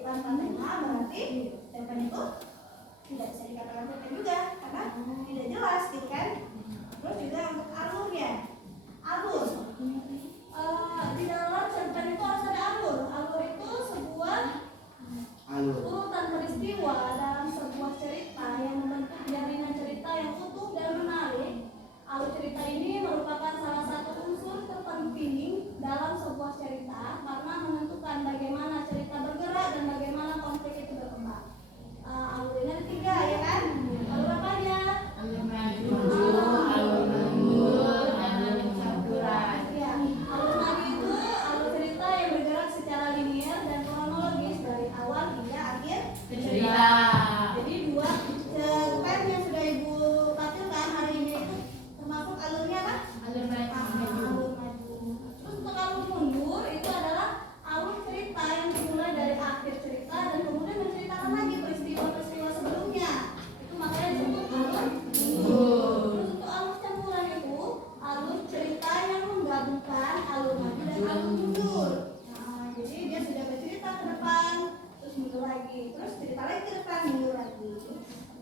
Tanpa tema berarti cerpen itu tidak bisa dikatakan cerpen juga karena tidak jelas gitu kan. Terus juga untuk alurnya, alur di dalam cerpen itu harus ada alur. Alur itu sebuah urutan peristiwa dalam sebuah cerita yang membentuk jaringan cerita yang utuh dan menarik. Alur cerita ini merupakan salah satu unsur terpenting dalam sebuah cerita karena menentukan bagaimana cerita bergerak dan bagaimana konflik itu berkembang. Alur ini ada 3 ya kan? Alur apa aja? Alur maju, alur mundur, alur campuran. Ya, alur maju itu alur cerita yang bergerak secara linear dan kronologis dari awal hingga akhir Cerita. Jadi 2 cerpen yang sudah Ibu tampilkan hari ini itu termasuk alurnya apa? Alur maju. Alur maju. Terus untuk alur mundur itu adalah alur cerita yang dimulai dari akhir cerita dan kemudian menceritakan lagi peristiwa-peristiwa sebelumnya. Itu makanya disebut alur mundur. Terus untuk alur campuran itu alur cerita yang menggabungkan alur maju dan alur mundur. Nah, jadi dia sudah bercerita ke depan, terus mundur lagi, terus cerita lagi ke depan, mundur lagi.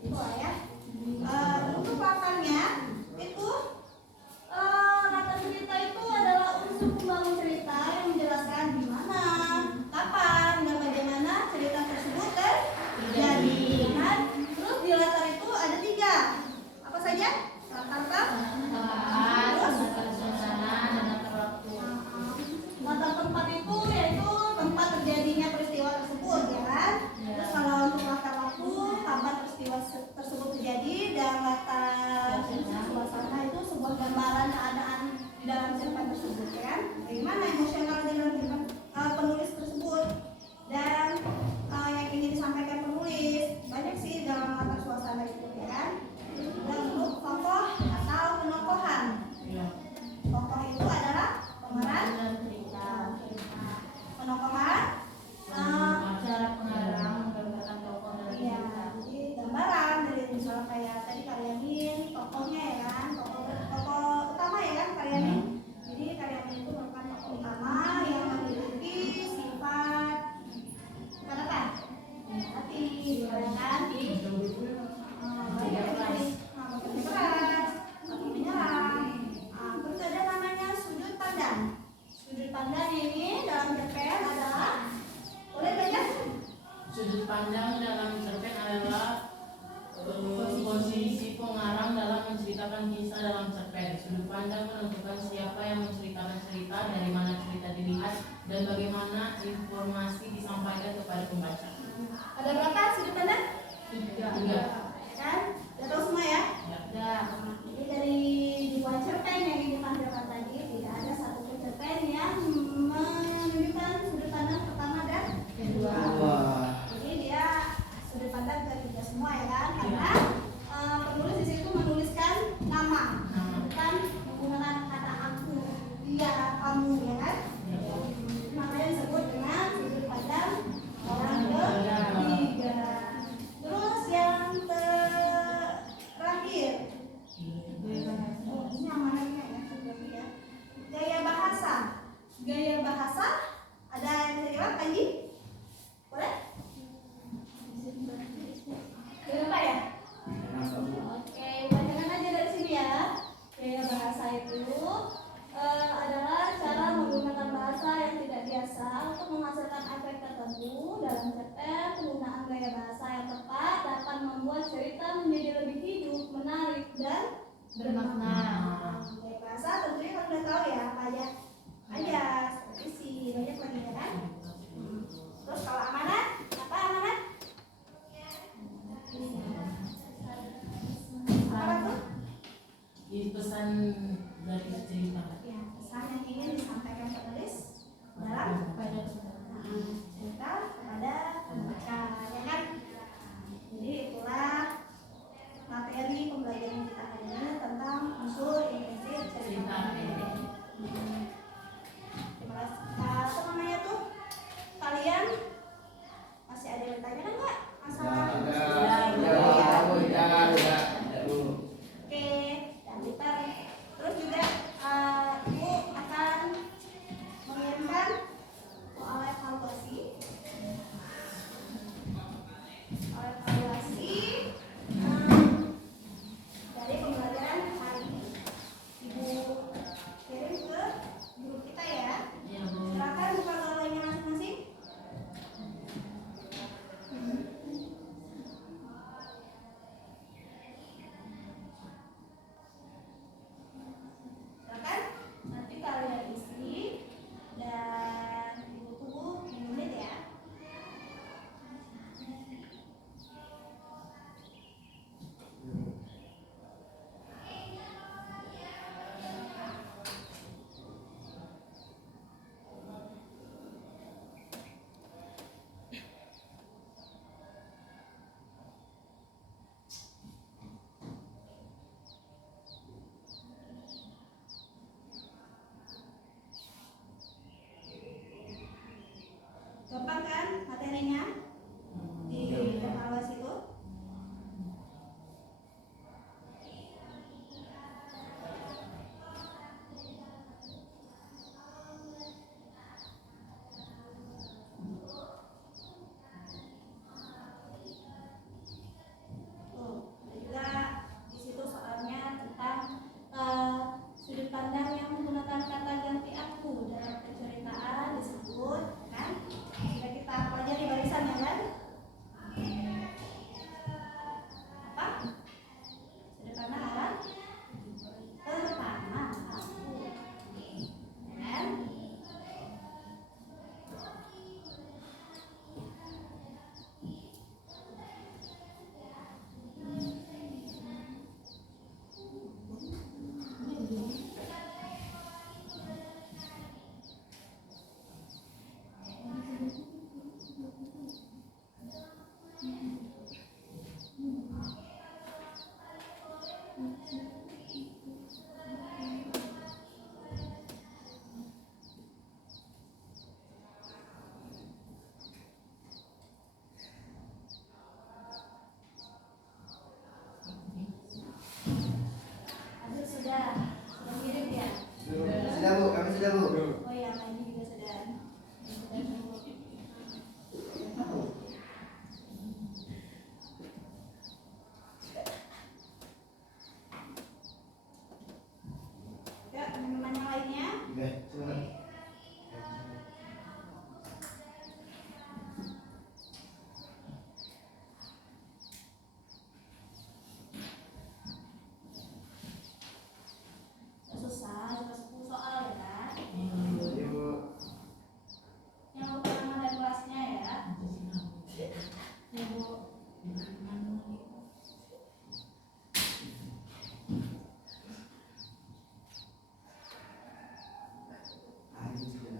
Itu lah ya. Untuk latarnya itu latar cerita itu adalah unsur pembangun cerita yang menjelaskan di mana, kapan, dan bagaimana cerita tersebut terjadi. Kan? Terus di latar itu ada 3. Apa saja? Latar Tempat, latar suasana, dan latar waktu. Latar tempat itu yaitu tempat terjadinya peristiwa tersebut, ya kan? Terus kalau untuk latar waktu, kapan peristiwa tersebut terjadi, dan latar suasana itu sebuah gambaran keadaan di dalam cerpen tersebut, ya kan? Bagaimana emosional di dalam cerpen penulis tersebut dan yang ingin disampaikan penulis banyak sih dalam latar suasana itu, ya kan? Dan untuk tokoh atau penokohan, tokoh itu adalah pemeran Cerita. penokohan. Cara pengarang menggambarkan tokoh dalam Iya, cerita. jadi gambaran dari misalnya kayak tadi Karyamin, tokohnya ya kan, tokoh utama ya kan Karyamin. Jadi Karyamin itu merupakan tokoh utama yang memiliki sifat apa? Hati, ya kan? Bekerja keras, atau menyerah. Terus ada namanya sudut pandang. Sudut pandang ini dalam cerpen adalah, boleh baca? Sudut pandang dalam cerpen adalah posisi pengarang dalam menceritakan kisah dalam cerpen. Sudut pandang menentukan siapa yang menceritakan cerita, dari mana cerita dilihat, dan bagaimana informasi disampaikan kepada pembaca. Ada berapa sudut pandang? 3. Kan? Udah tahu semua ya? Ya. Jadi dari 2 cerpen yang Ibu tampilkan tadi, tidak ada satu cerpen yang menunjukkan sudut pandang pertama dan kedua. Jadi dia sudut pandang ketiga semua ya kan? Karena penulis di situ menuliskan nama, bukan menggunakan kata aku, dia, kamu, ya kan? Makanya disebut dengan sudut pandang orang ketiga. Terus yang terakhir, ini amanahnya ya, ya. Gaya bahasa. Gaya bahasa, ada yang bisa jawab, Panji? Boleh? Gaya apa ya? Oke, bacakan aja dari sini ya. Gaya bahasa itu adalah cara menggunakan bahasa yang tidak biasa untuk menghasilkan efek tertentu. Dalam cerpen, penggunaan gaya bahasa yang tepat dapat membuat cerita menjadi lebih hidup, menarik, dan Bermakna. Gaya bahasa tentunya kan udah tahu ya apa aja seperti si banyak lagi ya kan. Terus kalau amanat, apa amanat? Apa tuh? Di pesan dari cerita. Ya, pesan yang ingin disampaikan penulis dalam cerita kepada pembaca, ya kan? Jadi itulah materi pembelajaran kita hari ini tentang unsur implisit cerita. Terima materinya di evaluasi itu? Tuh, ada juga di situ soalnya tentang sudut pandang yang menggunakan kata ganti aku dalam penceritaan disebut, kan? Sudah kita pelajari barisannya, kan? Apa? Sudut pandang apa? Pertama aku, kan? Aduh, sudah kirim ya? Sudah Bu, kami sudah Bu. Oh iya, ini juga sudah. Ya, teman-teman yang lainnya. Oke, silakan. Nggak susah, cuma 10 soal ya kan? Iya Bu. Yang lupa nama dan kelasnya ya. Ya Bu. Ah, ini sudah.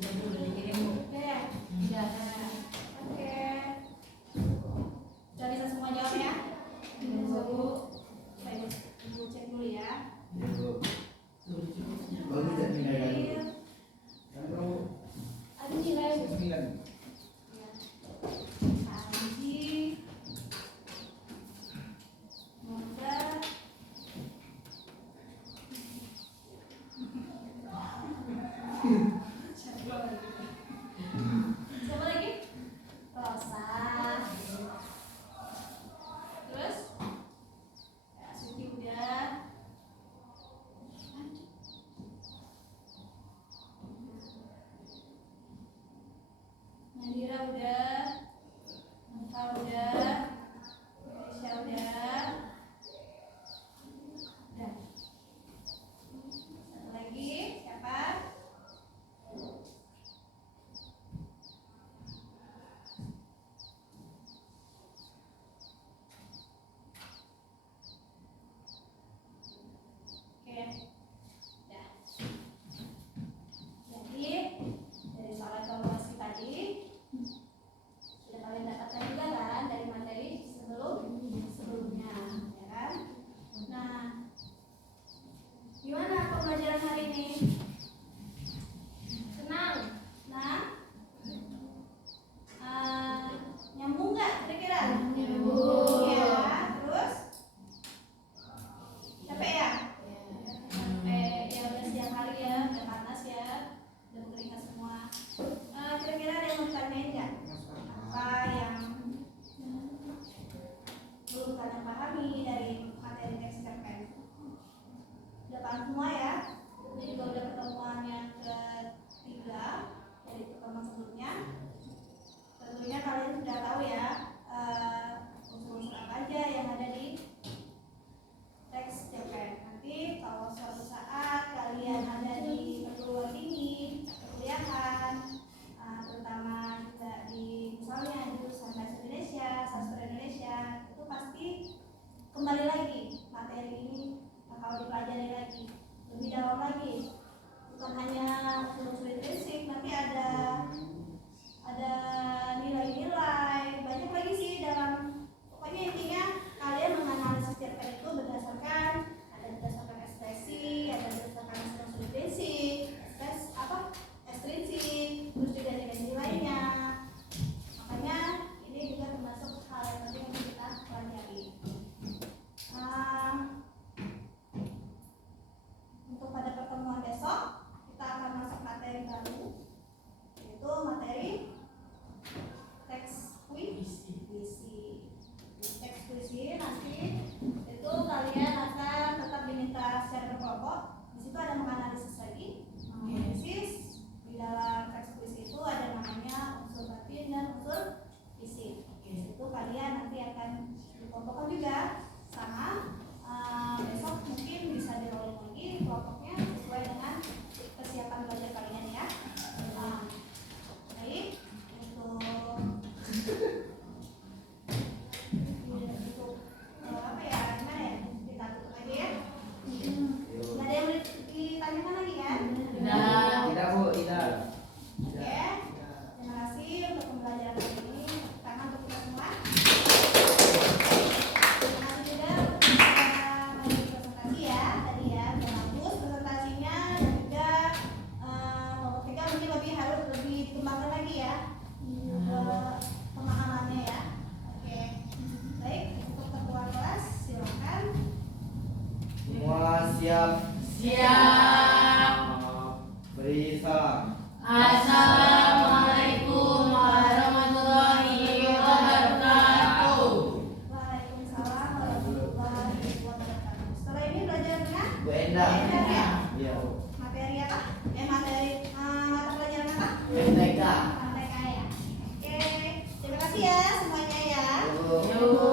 Sudah dikirim Bu. Oke ya? Sudah. Oke. Sudah bisa semua jawab ya? Ibu, saya ibu cek dulu ya. Iya Bu. Bagus dan pindah dari Bu. Ada nilai 9. ya. Panji, Moda, siapa lagi? Rosa. Terus? Suci udah. Nadira udah. Nova udah. Aisyah udah. Udah. Satu lagi, siapa? Oke. Udah. Jadi dari soal evaluasi tadi sudah kalian dapatkan juga kan dari materi sebelumnya, ya kan? Nah, gimana pembelajaran hari ini? Senang? Nah, nyambung nggak kira-kira? Nyambung. Ya, terus capek ya? Capek ya, udah siang hari ya, udah panas ya, udah berkeringat semua. Kira-kira ada yang mau ditanyain nggak? Apa yang belum kalian pahami dari siap? Siap. Beri salam. Assalamualaikum warahmatullahi wabarakatuh. Waalaikumsalam warahmatullahi wabarakatuh. Setelah ini belajar dengan Bu Endang. ya? Iya. Materi apa? Mata pelajaran apa? MTK. MTK ya. Oke, terima kasih ya semuanya ya. Bu. Yuk.